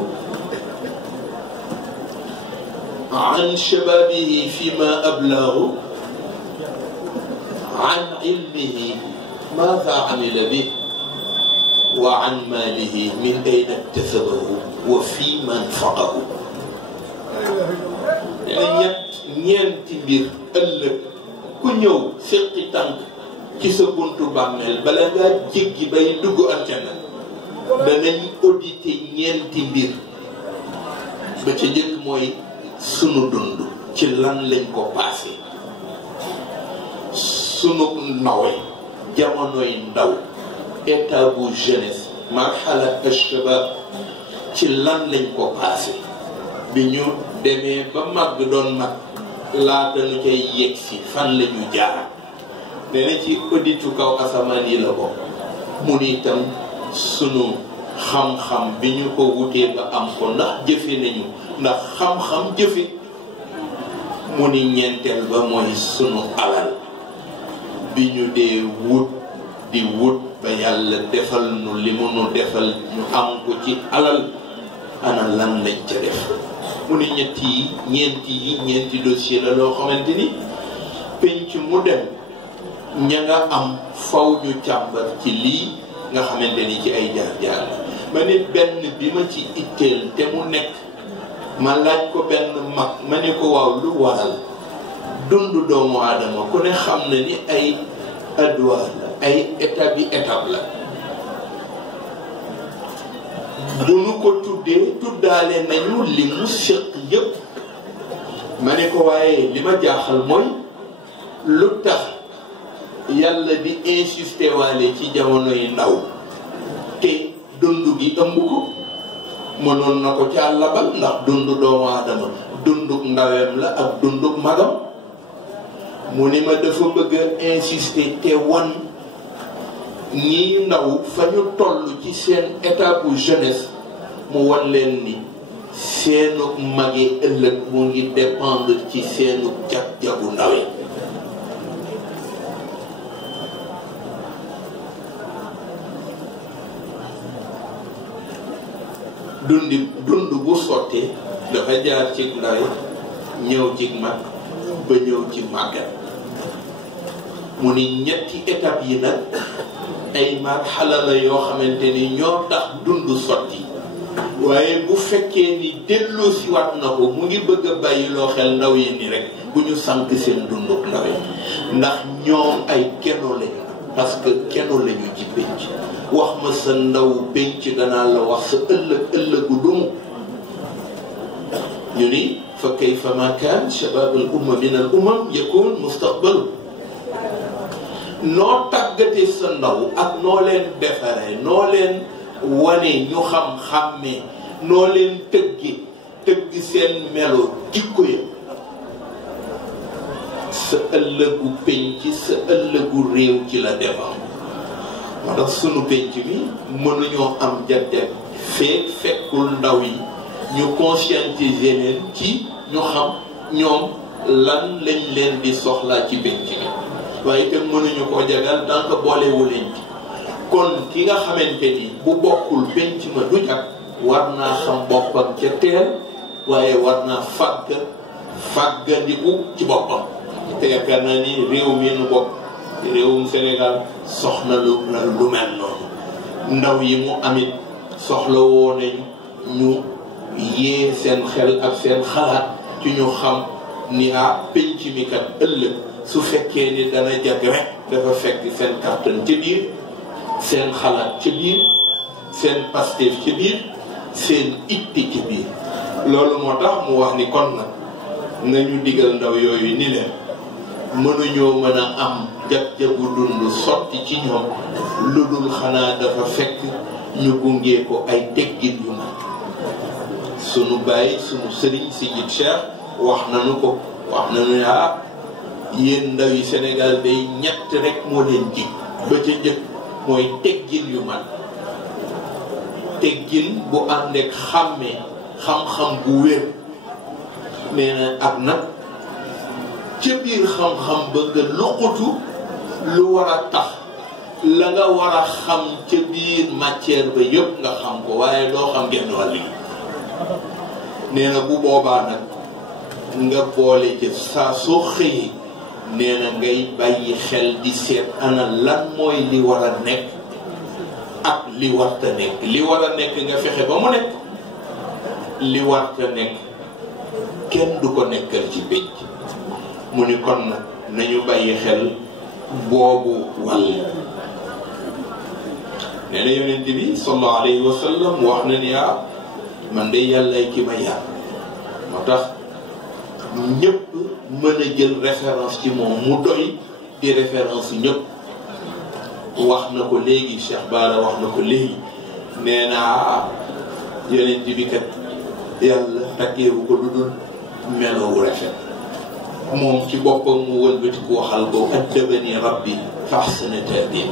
عن شبابه فيما أبلغ عن علمه ماذا عمل به وعن ماله من أين اكتسبه وفيما انفقه ñeenti mbir ëllëg ku ñëw seqi tànk ci sa buntu bàmmeel bala ngaa jéggi bay dugg aljana danañ audité ñeenti mbir ba ca njëkk mooy sunu dund ci lan lañ ko passé sunu ndawe jamonoy ndaw état bu jeunesse marhala ashabab ci lan lañ ko passé bi ñu demee ba mag doon mag laata nu cay yegg si fan la ñu jaar nee na ci auditu kaw asamaan yi la ko mu ni itam sunu xam-xam bi ñu ko wutee ba am ko ndax jëfe nañu ndax xam-xam jëfe mu ni ñeenteel ba mooy sunu alal bi ñu dee wut di wut ba yàlla defal nu li mu nu defal ñu am ko ci alal ana lan lañ ca def mu ni ñeenti dossier la loo xamante ni penc mu dem ña nga am faw ñu càmbar ci lii nga xamante ni ci ay jaar-jaar la ma ne benn bi ma ci itteel te mu nekk ma laaj ko benn mag ma ne ko waaw lu waral dundu doomu aadama ku ne xam na ni ay adwaar la ay étape yi étape la bu nu ko tuddee tuddaale nañu li mu séq yëpp ma ne ko waaye li ma jaaxal mooy lu tax yàlla di insister waale ci jamono yi ndaw te dund gi ëmb ko mënoon na ko ca labal ndax dundu doomu aadama dunduk ndawem la ak dunduk magam mu ni ma dafa bëgg a insister te wan ñii ndaw fa ñu toll ci seen état bu jeunesse mu wan leen ni seenu mage ëllëg mu ngi dépendre ci seenu jag-jagu ndawe dund bu sottee dafa jaar ci ndawe ñëw ci mag ba ñëw ci màggat mu ni ñetti étape yi nag ay marxala la yoo xamante ni ñoo tax dund sotti waaye bu fekkee ni delloo si waat na ko mu ngi bëgg a bàyyi loo xel ndaw yi ni rek bu ñu sànk seen dunduk ndaw yi ndax ñoom ay keno lañu parce que keno lañu ci pénc wax ma sa ndaw pénc danaa la wax sa ëllëgu dumu ñu ni fa kayfa ma kaan shabab al umma min al umam yakun mustaqbalu noo tàggatee sa ndaw ak noo leen defaree noo leen wane ñu xam-xammee noo leen tëgg seen melo jikko ya sa ëllëgu penc sa ëllëgu réew ci la defam moo tax sunu penc mi mënuñoo am jag-jag fekkul ndaw yi ñu conscientiser leen ci ñu xam ñoom lan lañ leen di soxlaa ci penc mi waaye itam mënuñu koo jagal tant que boolewu leen ci kon ki nga xamante ni bu bokkul penc ma du jag war naa xam boppam ca teel waaye war naa fàggandiku ci boppam te yaakaar naa ni réew mi nu bokk réewum Sénégal soxna lu mel noonu ndaw yi mu amit soxla woo nañu ñu yee seen xel ak seen xalaat ci ñu xam ni penc mi kat ëllëg su fekkee ni dana jag rek dafa fekk seen kàttan ci biir seen xalaat ci biir seen pastéef ci biir seen itti ci biir loolu moo tax mu wax ni kon nag nañu digal ndaw yooyu ni leen mënuñoo mën a am jag-jagu dund sotti ci ñoom lu dul xanaa dafa fekk ñu gungee ko ay teggin yu mag sunu bàyyi sunu sëriñ si jit Cheikh wax nañu ko wax nañu yéen ndaw yi Sénégal day ñett rek moo leen jig ba ca njëkk mooy teggin yu mag teggin bu ànd ak xàmmee xam-xam bu wér nee na ak nag ca biir xam-xam ba nga luqutu lu war a tax la nga war a xam ca biir matière ba yëpp nga xam ko waaye doo xam genn wàll yi nee na bu boobaa nag nga boole ca saa soo xëyee nee na ngay bàyyi xel di seet ana lan mooy li war a nekk ak li warta nekk li war a nekk nga fexe ba mu nekk li warta nekk kenn du ko nekkal ci pénc mu ni kon nag nañu bàyyi xel boobu wàll nee na yonent bi sallallahu alayhi wa sallam wax na ni man de yàllay ki ma yar moo tax ñëpp mën a jël référence ci moom mu doy di référence ñëpp wax na ko léegi Cheikh Bara wax na ko léegi nee na yonent bi kat yàlla takkeewu ko lu dul meloowu rafet moom ci boppam mu wëlbati ko waxal ko addabani rabbi fa ahsana ta'dib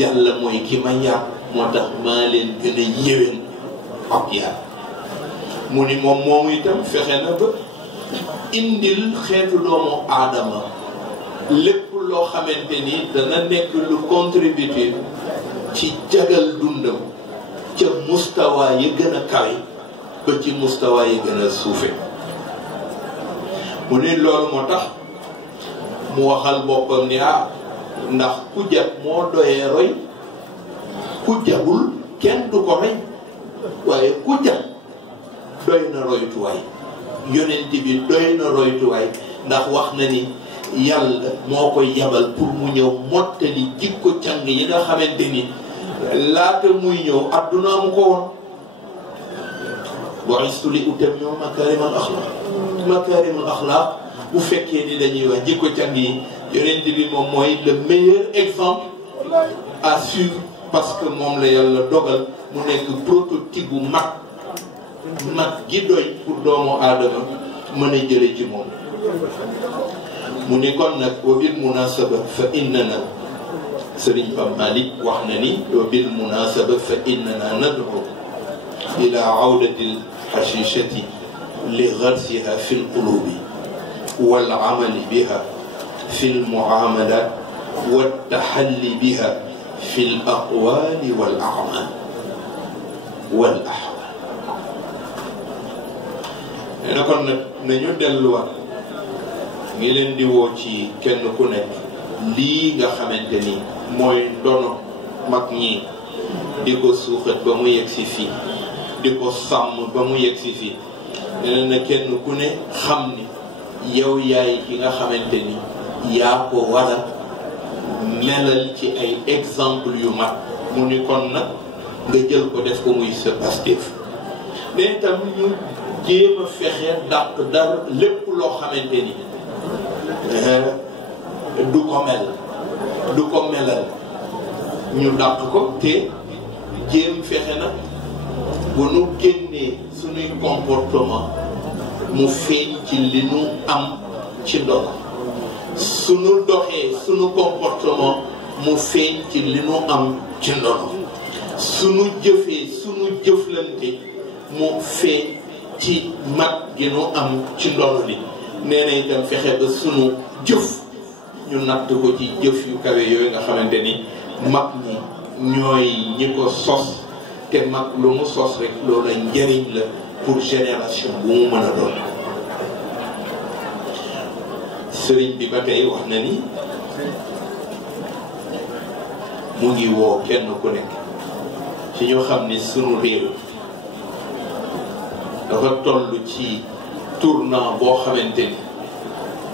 yàlla mooy ki ma yar moo tax maa leen gën a yéwén ak yar mu ni moom moomu itam fexe na ba indil xeetu doomu aadama lépp loo xamante ni dana nekk lu contribuer ci jagal dundam ca mustawa yi gën a kawe ba ci mustawa yi gën a suufe mu ne loolu moo tax mu waxal boppam ni ndax ku jag moo doyee roy ku jagul kenn du ko roy waaye ku jag doy na roytuwaay yonent bi doy na roytuwaay ndax wax na ni yàlla moo koy yabal pour mu ñëw mottali jikko càng yi nga xamante ni laata muy ñëw adduna mu ko woon bu'istu li utammima makaarimal axlaaq bu fekkee ni dañuy wax jikko càng yi yonent bi moom mooy le meilleur exemple à suivre parce que moom la yàlla dogal mu nekk prototype bu mag gi doy pour doomu aadama mën a jële ci moom mu ni kon nag wa bil munasaba fa innana Sëriñ Pape Malick wax na ni wa bil munasaba fa innana nad'u ila awdati al-hashishati li gharsiha fi al-qulubi wal amali biha fi al-muamalat wat tahalli biha fi al-aqwali wal a'mal wal ahwal. ne kon nag nañu delluwaat ngi leen di woo ci kenn ku nekk lii nga xamante ni mooy ndono mag ñi di ko suuxat ba mu yegg si fii di ko sàmm ba mu yegg si fii nee na kenn ku ne xam ni yow yaay ki nga xamante ni yaa ko war a melal ci ay exemple yu mag mu ni kon nag nga jël ko def ko muy sa Pastef mais tam ñu jéem a fexe dàq dara lépp loo xamante ni du ko melal ñu dàq ko te jéem fexe na bu nu génnee suñuy comportement mu feeñ ci li nu am ci ndono suñu doxee suñu comportement mu feeñ ci li nu am ci ndono suñu jëfee suñu jëflante mu feeñ ci mag gi nu am ci ndono li nee na itam fexe ba sunu jëf ñu natt ko ci jëf yu kawe yooyu nga xamante ni mag ñi ñooy ñi ko sos te mag lu mu sos rek loola njëriñ la pour génération bu mu mën a doon. sëriñ bi ba tey wax na ni mu ngi woo kenn ku nekk ci ñoo xam ni sunu réew dafa toll ci tournant boo xamante ni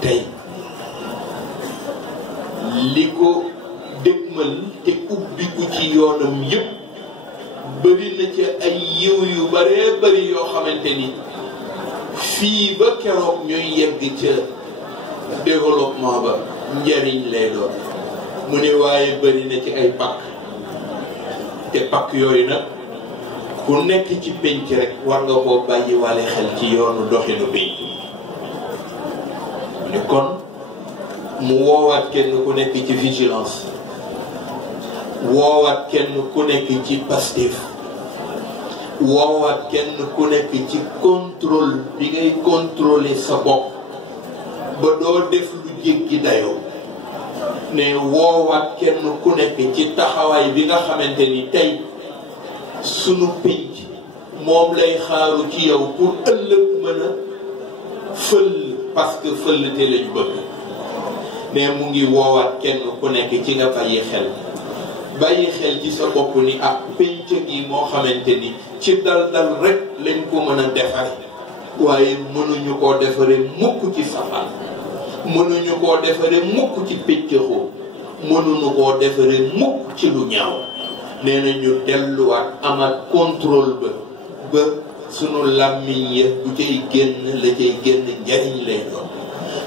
tey li ko dégmal te ubbiku ci yoonam yëpp bëri na ci ay yiw yu bëree bëri yoo xamante ni fii ba keroog ñuy yegg ca développement ba njariñ lay doon mu ne waaye bëri na ci ay pakk te pakk yooyu nag ku nekk ci pénc rek war nga koo bàyyi wale xel ci yoonu doxinu pénc mu ne kon mu woowaat kenn ku nekk ci vigilance woowaat kenn ku nekk ci Pastef woowaat kenn ku nekk ci contrôle bi ngay contrôler sa bopp ba doo def lu jéggi dayoo ne woowaat kenn ku nekk ci taxawaay bi nga xamante ni tey sunu pénc moom lay xaaru ci yow pour ëllëg mën a fël parce que fël te lañu bëgg ne mu ngi woowaat kenn ku nekk ci nga bàyyi xel ci sa bopp ni pénc gi moo xamante ni ci dal rek lañ ko mën a defare waaye mënuñu koo defare mukk ci safaan mënuñu koo defare mukk ci péccëxoo mënuñu koo defare mukk ci lu ñaaw nee na ñu delluwaat amaat contrôle ba sunu làmmiñ ya bu cay génn la cay génn njariñ lay doon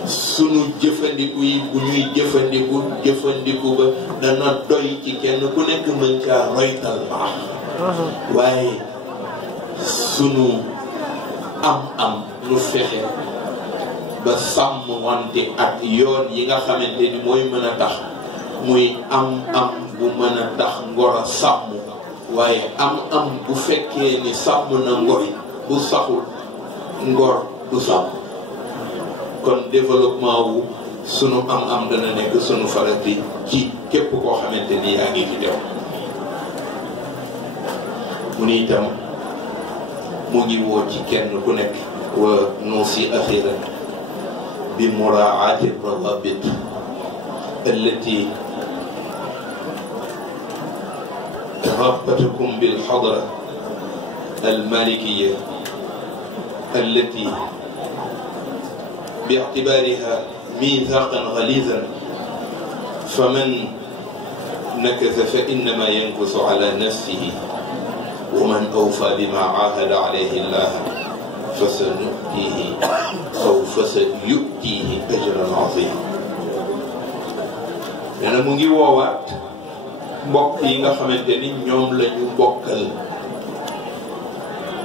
sunu jëfandiku yi bu ñuy jëfandiku ba dana doy ci kenn ku nekk mën caa roytal baax waaye sunu am nu fexe ba sàmm wante ak yoon yi nga xamante ni mooy mën a tax muy am bu mën a tax ngor a sàmm waaye am bu fekkee ni sàmm na ngor bu saxul ngor du sàmm kon développement wu sunu am dana nekk sunu farati ci képp koo xamante ni yaa ngi fi teew mu ni itam mu ngi woo ci kenn ku nekk wa nuusi axiran bi muraati rawabit التي تربطكم بالحضرة المالكية التي باعتبارها ميثاقا غليظا فمن نكث فإنما ينكث على نفسه ومن أوفى بما عاهد عليه الله فسنؤتيه أو فسيؤتيه أجرا عظيما. nee mu ngi woowaat mbokk yi nga xamante ni ñoom la ñu bokkal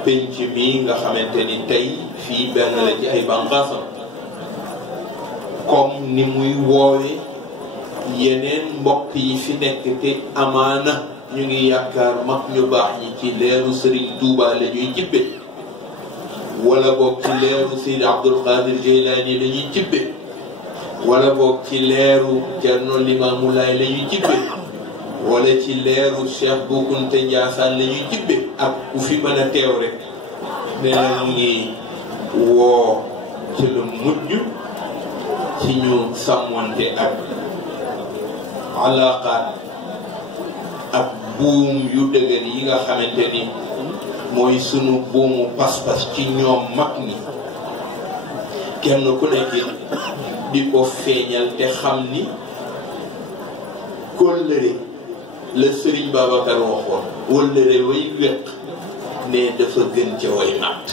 penc mi nga xamante ni tey fii benn la ci ay bànqaasam comme ni muy woowe yeneen mbokk yi fi nekk te amaana ñu ngi yaakaar mag ñu baax ñi ci leeru Serigne Touba la ñuy jibbe wala boog ci leeru Seydi Abdul Qadir Jeylaani la ñuy jibbe wala boog ci leeru Cerno Limaamu Laay la ñuy jibbe wala ci leeru Cheikh Bou Kounta Ndiassane la ñuy jibbe ak ku fi mën a teew rek nee na mu ngi woo ci lu mujj ci ñu sàmmonte ak alaqaat ak buum yu dëgër yi nga xamante ni mooy sunu buumu pas-pas ci ñoom mag ñi kenn ku nekk di ko feeñal te xam ni kóllëre la Sëriñ Babacar waxoon wóllëre way wéq ne dafa gën ca way matt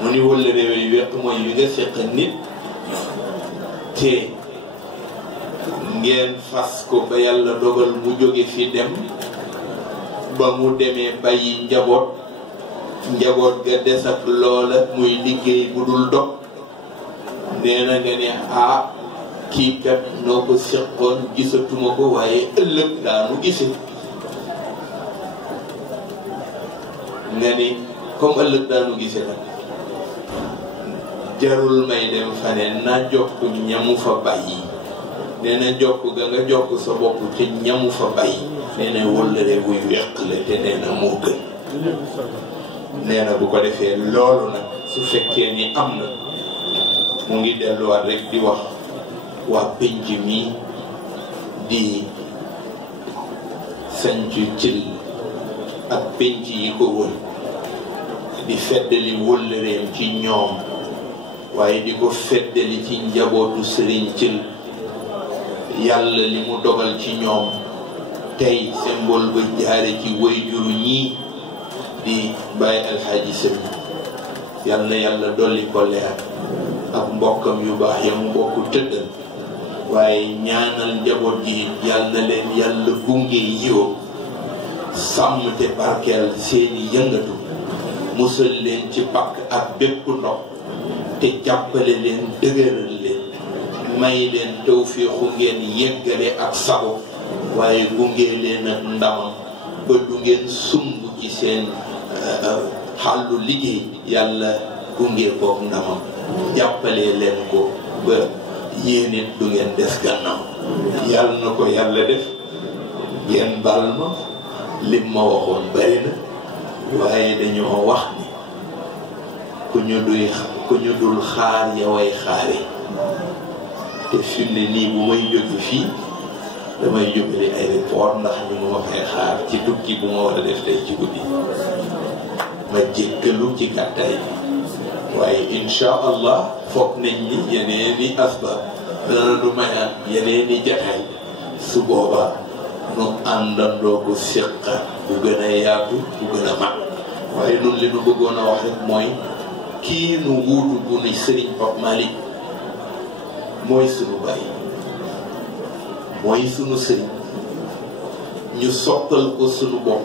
mu ni wóllëre way wéq mooy wi nga seq nit te ngeen fas ko ba yàlla dogal mu jóge fi dem ba mu demee bàyyi njaboot ga des ak loola muy liggéey bu dul dog nee na nga ne kii kat noo ko seqoon gisatuma ko waaye ëllëg daanu gise nga ni comme ëllëg daanu gise nag jarul may dem faneen naa jokk ñamu fa bàyyi nee na jokk ga nga jokk sa bopp ci ñamu fa bàyyi nee na wóllëre buy weq la te nee na moo gën nee na bu ko defee loolu nag su fekkee ni am na mu ngi delluwaat rek di wax waa penc mi di sañcu cil ak penc yi ko wër di feddali wóllëreem ci ñoom waaye di ko feddali ci njabootu sëriñ cil yàlla li mu dogal ci ñoom tey symbole ba jaare ci wayjuru ñii di bàyyi alxaaji sëriñ yàlla na yàlla dolli ko leer ak mbokkam yu baax ya mu bokk tëddal waaye ñaanal njaboot gi yàlla na leen yàlla gunge yiw sàmm te barkeel seeni yëngatu musal leen ci pakk ak bépp ndox te jàppale leen dëgëral leen may leen tawfiixu ngeen yeggale ak sago waaye gunge leen ak ndamam ba du ngeen sumb ci seen xàllu liggéey yàlla gunge kook ndamam jàppale leen ko ba yéen it du ngeen des gannaaw yàlla na ko yàlla def ngeen bal ma lim ma waxoon bari na waaye dañoo wax ni ku ñu dul xaar ya way xaare te fi mu ne nii bu may jóge fii damay jógale aéroport ndax ñu ma fay xaar ci tukki bu ma war a def tey ci guddi ma jéggalu ci gàttaay bi waaye insha allah foog nañ ni yeneeni asbab dana du mayaat yeneeni jataay su boobaa nu àndandoo ko séqa bu gën a yaatu bu gën a mag waaye nun li nu bëggoon a wax rek mooy kii nu wuutu bu ni Sëriñ Pape Malick mooy sunu bàyyi mooy sunu sëriñ ñu soppal ko sunu bopp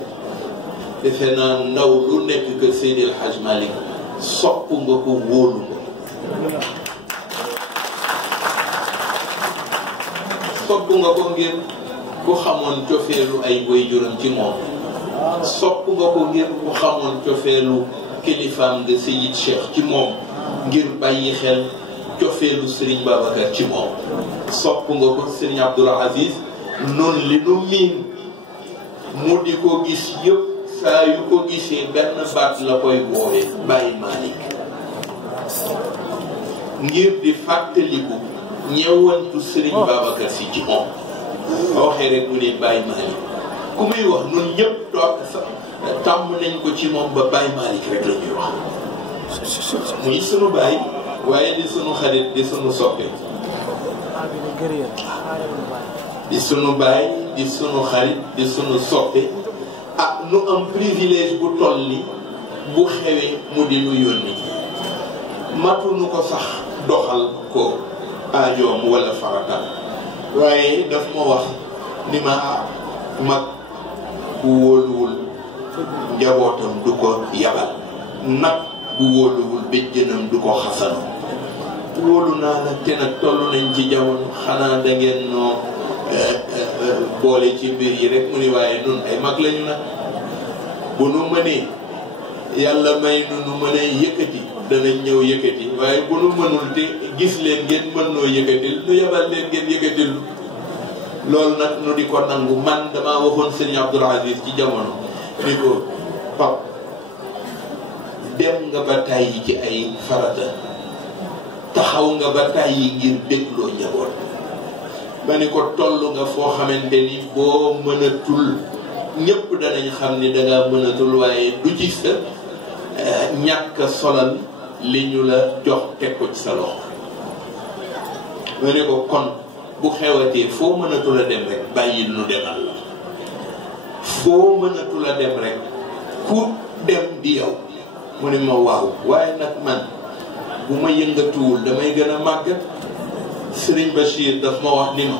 defe naa ndaw lu nekk kër Seydi El Hadj Malick sopp nga ko wóolu nga sopp nga ko ngir ku xamoon cofeelu ay waajuram ci moom sopp nga ko ngir ku xamoon cofeelu kilifaam de Seyid Cheikh ci moom ngir bàyyi xel cofeelu Serigne Babacar ci moom sopp nga ko Serigne Abdoul Aziz noonu li nu miin mu di ko gis yëpp saa yu ko gisee benn baat la koy woowee Baye Malick ngir di fàttaliku ñeewantu Serigne Babacar Sy ci moom ba waxee rek mu ne Baye Malick ku muy wax ñun ñëpp toog sax tàmm nañ ko ci moom ba Baye Malick rek la ñuy wax muy sunu baay waaye di sunu xarit di sunu soppe di sunu baay di sunu xarit di sunu soppe nu am privilège bu toll ni bu xewee mu di nu yónni matu nu ko sax doxal ko aajoom wala farata waaye daf ma wax ni ma mag bu wóoluwul njabootam du ko yabal nag bu wóoluwul béjjënam du ko xasanu wóolu naa la te nag toll nañ ci jamono xanaa da ngeen noo boole ci mbir yi rek mu ni waaye nun ay mag lañu nag bu nu mënee yàlla may nu mënee yëkkati danañ ñëw yëkkati waaye bu nu mënul te gis leen ngeen mën noo yëkkatil nu yebal leen ngeen yëkkatil loolu nag nu di ko nangu man damaa waxoon Serigne Abdoul Aziz ci jamono ni ko pap dem nga ba tàyyi ci ay farata taxaw nga ba tàyyi ngir dégloo njaboot ba ni ko toll nga foo xamante ni boo mënatul ñëpp danañ xam ni dangaa mënatul waaye du ci sa ñàkk solal li ñu la jox teg ko ci sa loxo ma ne ko kon bu xewatee foo mënatul a dem rek bàyyil nu demal la foo mënatul a dem rek ku dem di yow mu ne ma waaw waaye nag man bu ma yëngatuwul damay gën a màggat Serigne Bachir daf ma wax ni ma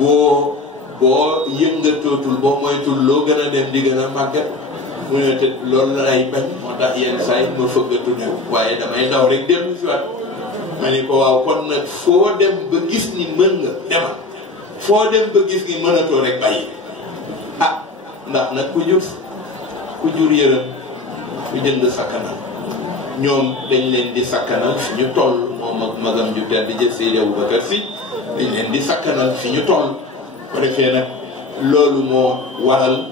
boo yëngatootul boo moytul loo gën a dem di gën a màggat mu ne te loolu la ay bañ moo tax yenn saa yi ma fëggatu new waaye damay daw rek dellu si waat ma ni ko waaw kon nag foo dem ba gis ni mën nga demal foo dem ba gis ni mënatoo rek bàyyi ndax nag ku jur yërëm ku jënd sakkanal ñoom dañ leen di sakkanal fi ñu toll moom ak magam ju tedd jël Seydi Aboubacar Sy dañ leen di sakkanal fi ñu toll ko defee nag loolu moo waral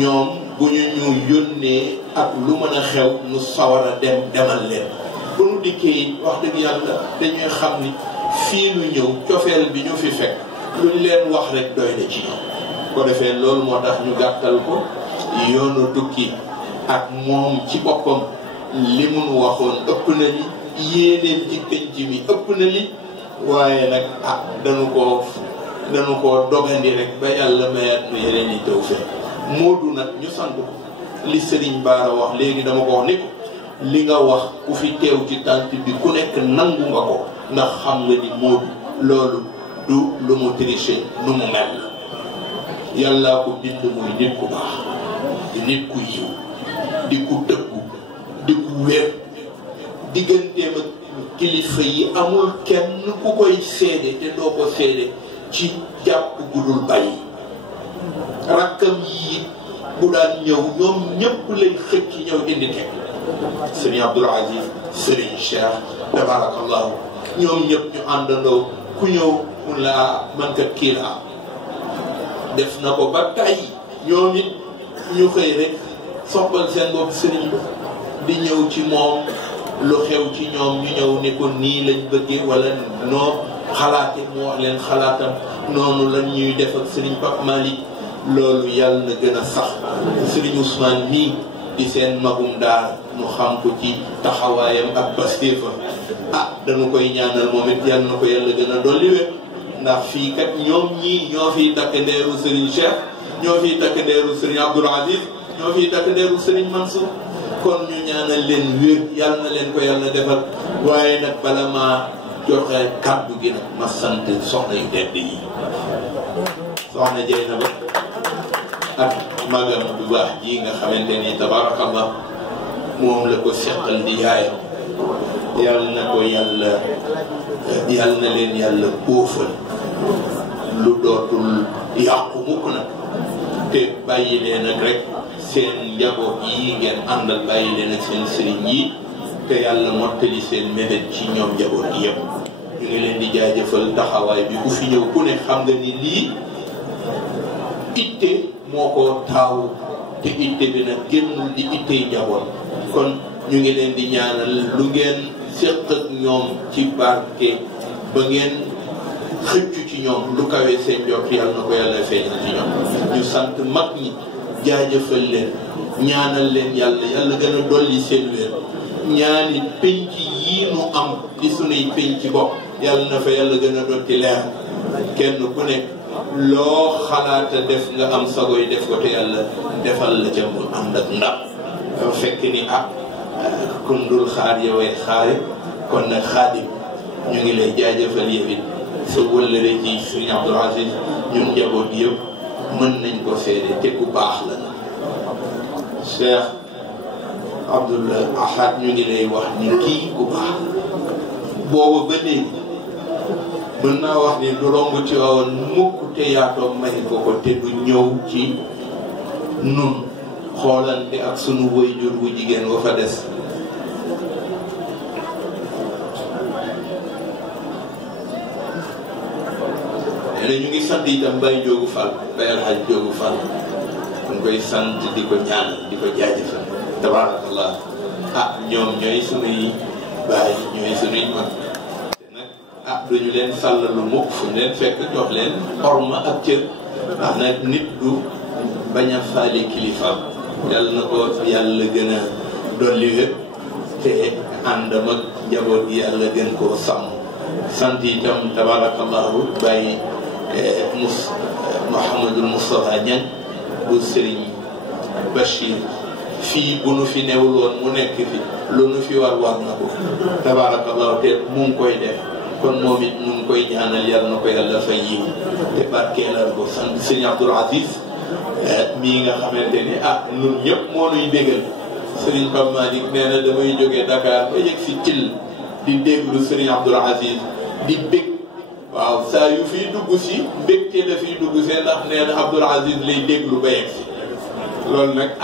ñoom bu ñu yónnee ak lu mën a xew nu sawar a demal leen bu nu dikkee wax dëgg yàlla dañuy xam ni fii nu ñëw cofeel bi ñu fi fekk luñ leen wax rek doy na ci ñoom ko defee loolu moo tax ñu gàttal ko yoonu tukki ak moom ci boppam li mun waxoon ëpp na li yéeneen ci penc mi ëpp na li waaye nag dañu koo dogandi rek ba yàlla mayaat nu yeneen yi taw fee Moodu nag ñu sant ko li Serigne Bara wax léegi dama ko wax ni ko li nga wax ku fi teew ci tànt bi ku nekk nangu nga ko ndax xam nga ni Moodu loolu du lu mu tricher nu mu mel yàllaa ko bind muy nit ku baax di nit ku yiw di ku dëggu di ku wér digganteem ak kilifa yi amul kenn ku koy seede te doo ko seede ci jàpp gudul bàyyi rakkam yi bu daan ñëw ñoom ñëpp lay xëcc ñëw indi teg Serigne Abdoul Aziz Serigne Cheikh tabarakallahu ñoom ñëpp ñu àndandoo ku ñëw mun laa mankat kii laa def na ko ba tàyyi ñoom it ñu xëy rek soppal seen bopp Serigne di ñëw ci moom lu xew ci ñoom ñu ñëw ne ko nii lañ bëggee wala noo xalaate mu wax leen xalaatam noonu lañ ñuy def ak Serigne Pape Malick loolu yàlla na gën a sax Serigne Ousmane mii di seen magum daal ñu xam ko ci taxawaayam ak bastéefa dañu koy ñaanal moom it yàlla na ko yàlla gën a dolli wér ndax fii kat ñoom ñii ñoo fiy takk ndeeru Serigne Cheikh ñoo fiy takk ndeeru Serigne Abdoul Aziz ñoo fiy takk ndeeru Serigne Mansour kon ñu ñaanal leen wér yàlla na leen ko yàlla defal waaye nag bala maa joxe kàddu gi nag ma sant soxna yu tedd yi soxna Jeynaba ak magam bu baax ji nga xamante ni tabarakallah moom la ko seqal di yaayam yàlla na ko yàlla na leen yàlla óofal lu dootul yàqu mukk nag te bàyyi leen ak rek seen njaboot yi ngeen àndal bàyyi leen ak seen sëriñ yi te yàlla mottali seen mébét ci ñoom njaboot yi yëpp ñu ngi leen di jaajëfal taxawaay bi ku fi ñëw ku ne xam nga ni lii itte moo ko taaw te itte bi nag génnul di ittey njaboot kon ñu ngi leen di ñaanal lu ngeen séq ak ñoom ci barke ba ngeen xëccu ci ñoom lu kawee seen jot yàlla na ko yàlla feeñal ci ñoom. ñu sant mag ñi jaajëfal leen ñaanal leen yàlla gën a dolli seen wér ñaani penc yii nu am di sunuy penc bopp yàlla na fa yàlla gën a dotti leer kenn ku nekk loo xalaata def nga am sagoy def ko te yàlla defal la ca mu ànd ak ndam fekk ni kundul xaar yowee xaare kon nag Xaadim ñu ngi lay jaajëfal yow it sa wëllëre ci Sëriñ Abdul Aziz ñun njaboot yëpp mën nañ ko seede te ku baax la na Cheikh Abdoul Ahad ñu ngi lay wax ni kii ku baax boobu ba léegi mën naa wax ni du romb ci woon mukk te yaatoog may ko te du ñëw ci nun xoolante ak sunu waajur bu jigéen wa fa des nee ñu ngi sant itam Baye Joogu Fall Baye Alxaj Joogu Fall ñu koy sant di ko ñaanal di ko jaajëfal tabaarakallah ñoom ñooy sunuy baay ñooy sunuy mag te nag duñu leen sàllalu mukk fu ñu leen fekk jox leen orma ak cër ndax nag nit du bañ a faale kilifaam yàlla na ko yàlla gën a dolli wér te àndam ak njaboot gi yàlla gën koo sàmm sant itam tabaarakallahu Baye Mouhamadul Moustapha Niang bu Serigne Bachir fii bu nu fi newul woon mu nekk fi lu nu fi war na ko tabaarakallahu te mu ngi koy def kon moom it nu ngi koy ñaanal yàlla na ko yàlla fay yiw te barkeelal ko sant Serigne Abdoul Aziz mii nga xamante ni nun ñëpp moo nuy bégal Serigne Pape Malick nee na damay jógee Dakar ba yegg si Thiel di déglu Serigne Abdoul Aziz di bég waaw saa yu fiy dugg si mbégte la fiy dugg see ndax nee na Abdoul Aziz lay déglu ba yegg si loolu nag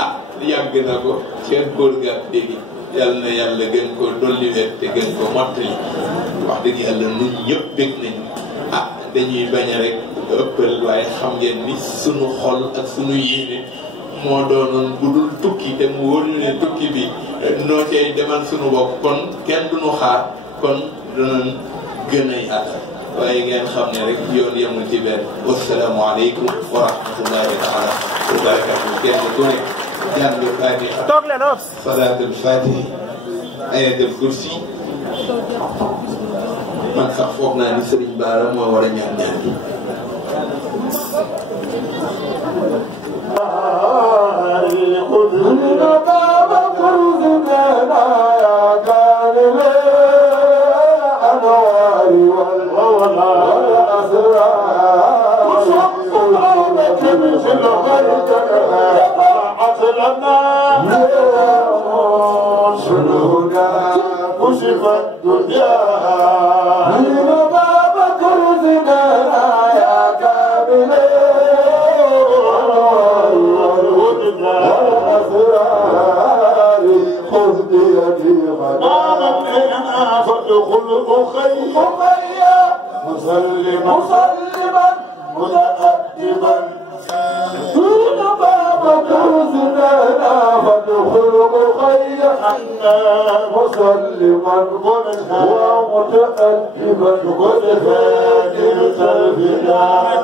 yàgg na ko seen góor gàtt dégg yàlla na yàlla gën ko dolli wet te gën ko mottali wax dëgg yàlla nun ñëpp bég nañu dañuy bañ a rek ëppal waaye xam ngeen ni sunu xol ak sunu yéene moo doonoon bu dul tukki te mu wóor ñu ne tukki bi noo cay demal sunu bopp kon kenn duñu xaar kon danañ gën a yaatal waaye ngeen xam ne rek yoon yemul ci benn wasalaamu aleykum wa rahmatullahi taala wa barakatuh kenn ku nekk jàng fatiha salaatul fatihi ayatul kursi man sax foog naa ni Serigne Bara moo war a ñaan ñaan bi وصفت الدنيا من باب كرزنا يا كامل والأسرار خذ بيدي غدا فادخل أخي مسلما متأدبا دون باب كرزنا فادخل أخي مسلما ومتأدبا قد فادرت البلاد